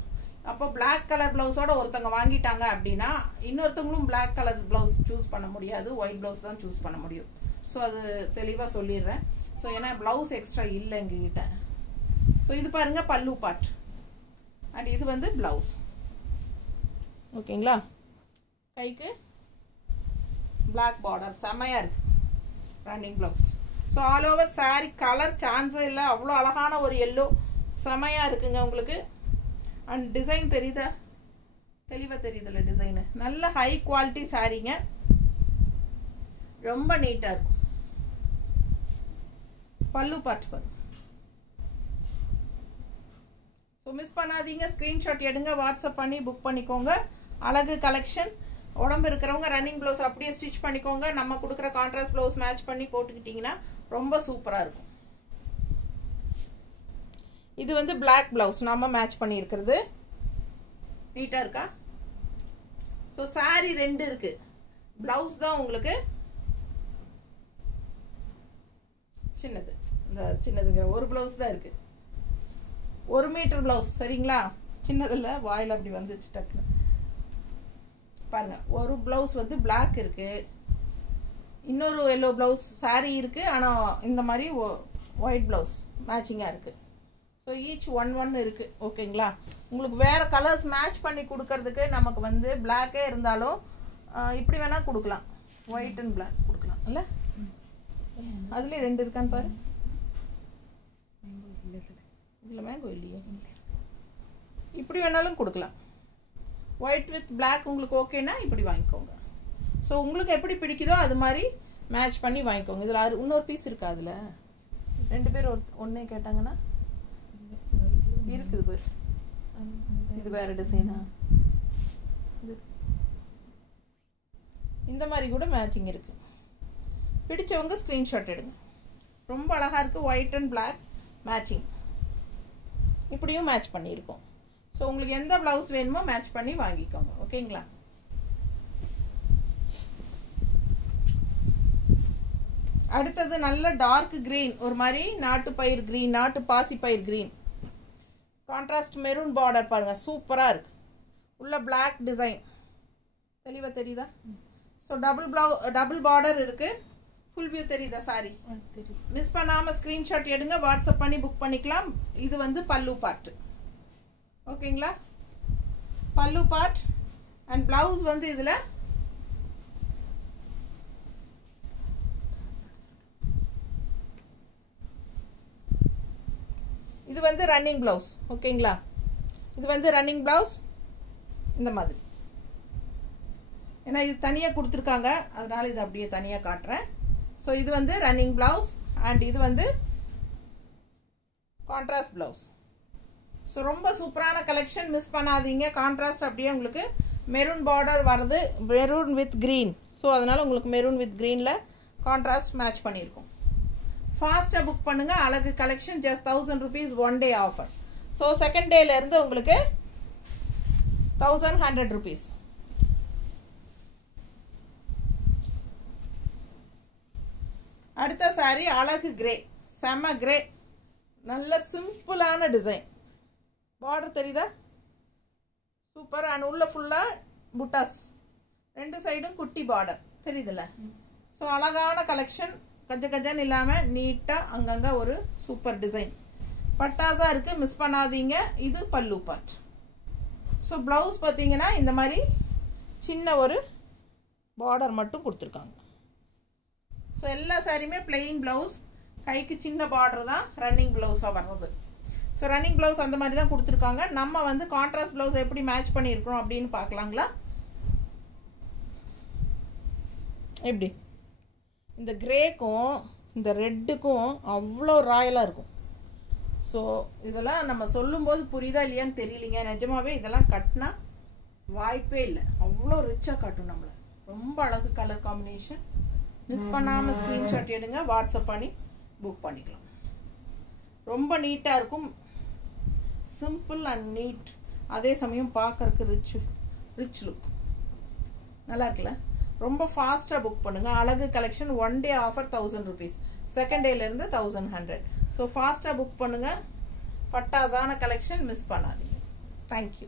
அப்போ பிளாக் கலர் பிளவுஸோட ஒருத்தவங்க வாங்கிட்டாங்க அப்படின்னா இன்னொருத்தவங்களும் பிளாக் கலர் பிளவுஸ் சூஸ் பண்ண முடியாது, ஒயிட் பிளவுஸ் தான் சூஸ் பண்ண முடியும். ஸோ அது தெளிவாக சொல்லிடுறேன். ஸோ ஏன்னா பிளவுஸ் எக்ஸ்ட்ரா இல்லை எங்ககிட்ட. ஸோ இது பாருங்க பல்லு பார்ட், அண்ட் இது வந்து பிளவுஸ். ஓகேங்களா? கைக்கு பிளாக் பார்டர் செமையா இருக்கு, running blouse. So all over sari colour சான்ஸே இல்லை, அவ்வளோ அழகான ஒரு எல்லோ செமையா இருக்குங்க உங்களுக்கு. அண்ட் டிசைன் தெரியுதா? தெளிவாக தெரியுதுல்ல டிசைனு? நல்ல ஹை குவாலிட்டி சாரீங்க, ரொம்ப நீட்டாக இருக்கும். பல்லு பார்ட் பாருங்க. ஸோ மிஸ் பண்ணாதீங்க, ஸ்க்ரீன்ஷாட் எடுங்க, வாட்ஸ்அப் பண்ணி புக் பண்ணிக்கோங்க. அழகு கலெக்ஷன். உடம்பு இருக்கிறவங்க ரன்னிங் ப்ளவுஸ் அப்படியே ஸ்டிச் பண்ணிக்கோங்க. நம்ம கொடுக்குற கான்ட்ராஸ்ட் ப்ளவுஸ் மேட்ச் பண்ணி போட்டுக்கிட்டிங்கன்னா ரொம்ப சூப்பராக இருக்கும். இது வந்து பிளாக் பிளவுஸ் நம்ம மேட்ச் பண்ணியிருக்கிறது. நீட்டாக இருக்கா? ஸோ சாரீ 2 இருக்கு, பிளவுஸ் தான் உங்களுக்கு சின்னது. இந்த சின்னதுங்கிற ஒரு பிளவுஸ் தான் இருக்கு, 1 மீட்டர் பிளவுஸ். சரிங்களா? சின்னதில்ல, வாயில் அப்படி வந்துச்சு டக்குன்னு பாருங்க. ஒரு பிளவுஸ் வந்து பிளாக் இருக்கு, இன்னொரு எல்லோ பிளவுஸ் சாரீ இருக்கு, ஆனால் இந்த மாதிரி ஒயிட் பிளவுஸ் மேட்சிங்காக இருக்கு. ஸோ ஈச் 1 இருக்கு. ஓகேங்களா? உங்களுக்கு வேற கலர்ஸ் மேட்ச் பண்ணி கொடுக்கறதுக்கு நமக்கு வந்து பிளாக்கே இருந்தாலும் இப்படி வேணா கொடுக்கலாம், ஒயிட் அண்ட் பிளாக் கொடுக்கலாம் இல்லை? அதுலேயே 2 இருக்கான்னு பாரு. இதில் மேங்கோ இல்லையே, இப்படி வேணாலும் கொடுக்கலாம். ஒயிட் வித் பிளாக் உங்களுக்கு ஓகேனா இப்படி வாங்கிக்கோங்க. ஸோ உங்களுக்கு எப்படி பிடிக்குதோ அது மாதிரி மேட்ச் பண்ணி வாங்கிக்கோங்க. இதில் இன்னொரு பீஸ் இருக்கா? அதில் 2 பேர் ஒன்றே கேட்டாங்கன்னா இருக்குது பேர். இது வேற டிசைனா? இந்த மாதிரி கூட மேட்சிங் இருக்கு. பிடிச்சவங்க ஸ்க்ரீன்ஷாட் எடுங்க. ரொம்ப அழகா இருக்கு, ஒயிட் அண்ட் பிளாக் மேட்சிங். இப்படியும் மேட்ச் பண்ணியிருக்கோம். ஸோ உங்களுக்கு எந்த பிளவுஸ் வேணுமோ மேட்ச் பண்ணி வாங்கிக்கோங்க. ஓகேங்களா? அடுத்தது நல்ல டார்க் கிரீன், ஒரு மாதிரி நாட்டு பயிர் கிரீன், நாட்டு பாசி பயிர் கிரீன், கான்ட்ராஸ்ட் மெரூன் பார்டர் பாருங்க, சூப்பரா இருக்கு. உள்ள பிளாக் டிசைன் தெளிவா தெரியுதா? ஸோ டபுள் பார்டர் இருக்கு. ஃபுல் வியூ தெரியுதா? சாரி மிஸ் பண்ணாம ஸ்கிரீன்ஷாட் எடுங்க, வாட்ஸ்அப் பண்ணி புக் பண்ணிக்கலாம். இது வந்து பல்லு பார்ட். ஓகேங்களா? பல்லு பார்ட் அண்ட் பிளவுஸ் வந்து இதுல இது வந்து ரன்னிங் பிளவுஸ். ஓகேங்களா? இது வந்து ரன்னிங் பிளவுஸ் இந்த மாதிரி. ஏன்னா இது தனியா கொடுத்துருக்காங்க, அதனால இது அப்படியே தனியா காட்டுறேன். ஸோ இது வந்து ரன்னிங் பிளவுஸ் அண்ட் இது வந்து கான்ட்ராஸ்ட் பிளவுஸ். ஸோ ரொம்ப சூப்பரான கலெக்ஷன், மிஸ் பண்ணாதீங்க. கான்ட்ராஸ்ட் அப்படியே உங்களுக்கு மெரூன் பார்டர் வருது, மெரூன் வித் கிரீன். ஸோ அதனால உங்களுக்கு மெரூன் வித் கிரீன்ல கான்ட்ராஸ்ட் மேட்ச் பண்ணியிருக்கோம். ஃபாஸ்டா புக் பண்ணுங்க. அழகு collection just 1000 rupees 1 day offer. So second டேல இருந்து உங்களுக்கு 1100 rupees. அடுத்த saree அழகு கிரே, செம கிரே, நல்ல சிம்பிளான டிசைன். பார்டர் தெரியுதா, சூப்பர். அண்ட் உள்ள ஃபுல்லா புட்டாஸ், ரெண்டு சைடும் குட்டி பார்டர் தெரியுதுல்ல. ஸோ அழகான கலெக்ஷன், கஜ கஜன் இல்லாமல் நீட்டாக அங்கங்கே ஒரு சூப்பர் டிசைன் பட்டாஸாக இருக்குது, மிஸ் பண்ணாதீங்க. இது பல்லு பார்ட். ஸோ ப்ளவுஸ் பார்த்தீங்கன்னா இந்த மாதிரி சின்ன ஒரு பார்டர் மட்டும் கொடுத்துருக்காங்க. ஸோ எல்லா சாரியுமே பிளெயின் ப்ளவுஸ், கைக்கு சின்ன பார்டர் தான் ரன்னிங் ப்ளவுஸாக வர்றது. ஸோ ரன்னிங் ப்ளவுஸ் அந்த மாதிரி தான் கொடுத்துருக்காங்க. நம்ம வந்து கான்ட்ராஸ்ட் ப்ளவுஸ் எப்படி மேட்ச் பண்ணியிருக்கிறோம் அப்படின்னு பார்க்கலாங்களா. எப்படி இந்த கிரேக்கும் இந்த ரெட்டுக்கும் அவ்வளோ ராயலாக இருக்கும். ஸோ இதெல்லாம் நம்ம சொல்லும்போது புரியுதா இல்லையான்னு தெரியலிங்க. நிஜமாவே இதெல்லாம் கட்டினா வாய்ப்பே இல்லை, அவ்வளோ ரிச்சாக காட்டும் நம்மளை. ரொம்ப அழகு கலர் காம்பினேஷன். மிஸ் பண்ணாமல் ஸ்க்ரீன்ஷாட் எடுங்க, வாட்ஸ்அப் பண்ணி புக் பண்ணிக்கலாம். ரொம்ப நீட்டாக இருக்கும், சிம்பிள் அண்ட் நீட், அதே சமயம் பார்க்கறதுக்கு ரிச் லுக் நல்லா இருக்குல்ல. ரொம்ப ஃபாஸ்ட்டாக புக் பண்ணுங்கள். அழகு collection 1 day offer 1000 rupees, second டேலேருந்து 1100. ஸோ ஃபாஸ்ட்டாக புக் பண்ணுங்கள். பட்டாசான கலெக்ஷன் மிஸ் பண்ணாதீங்க. தேங்க்யூ.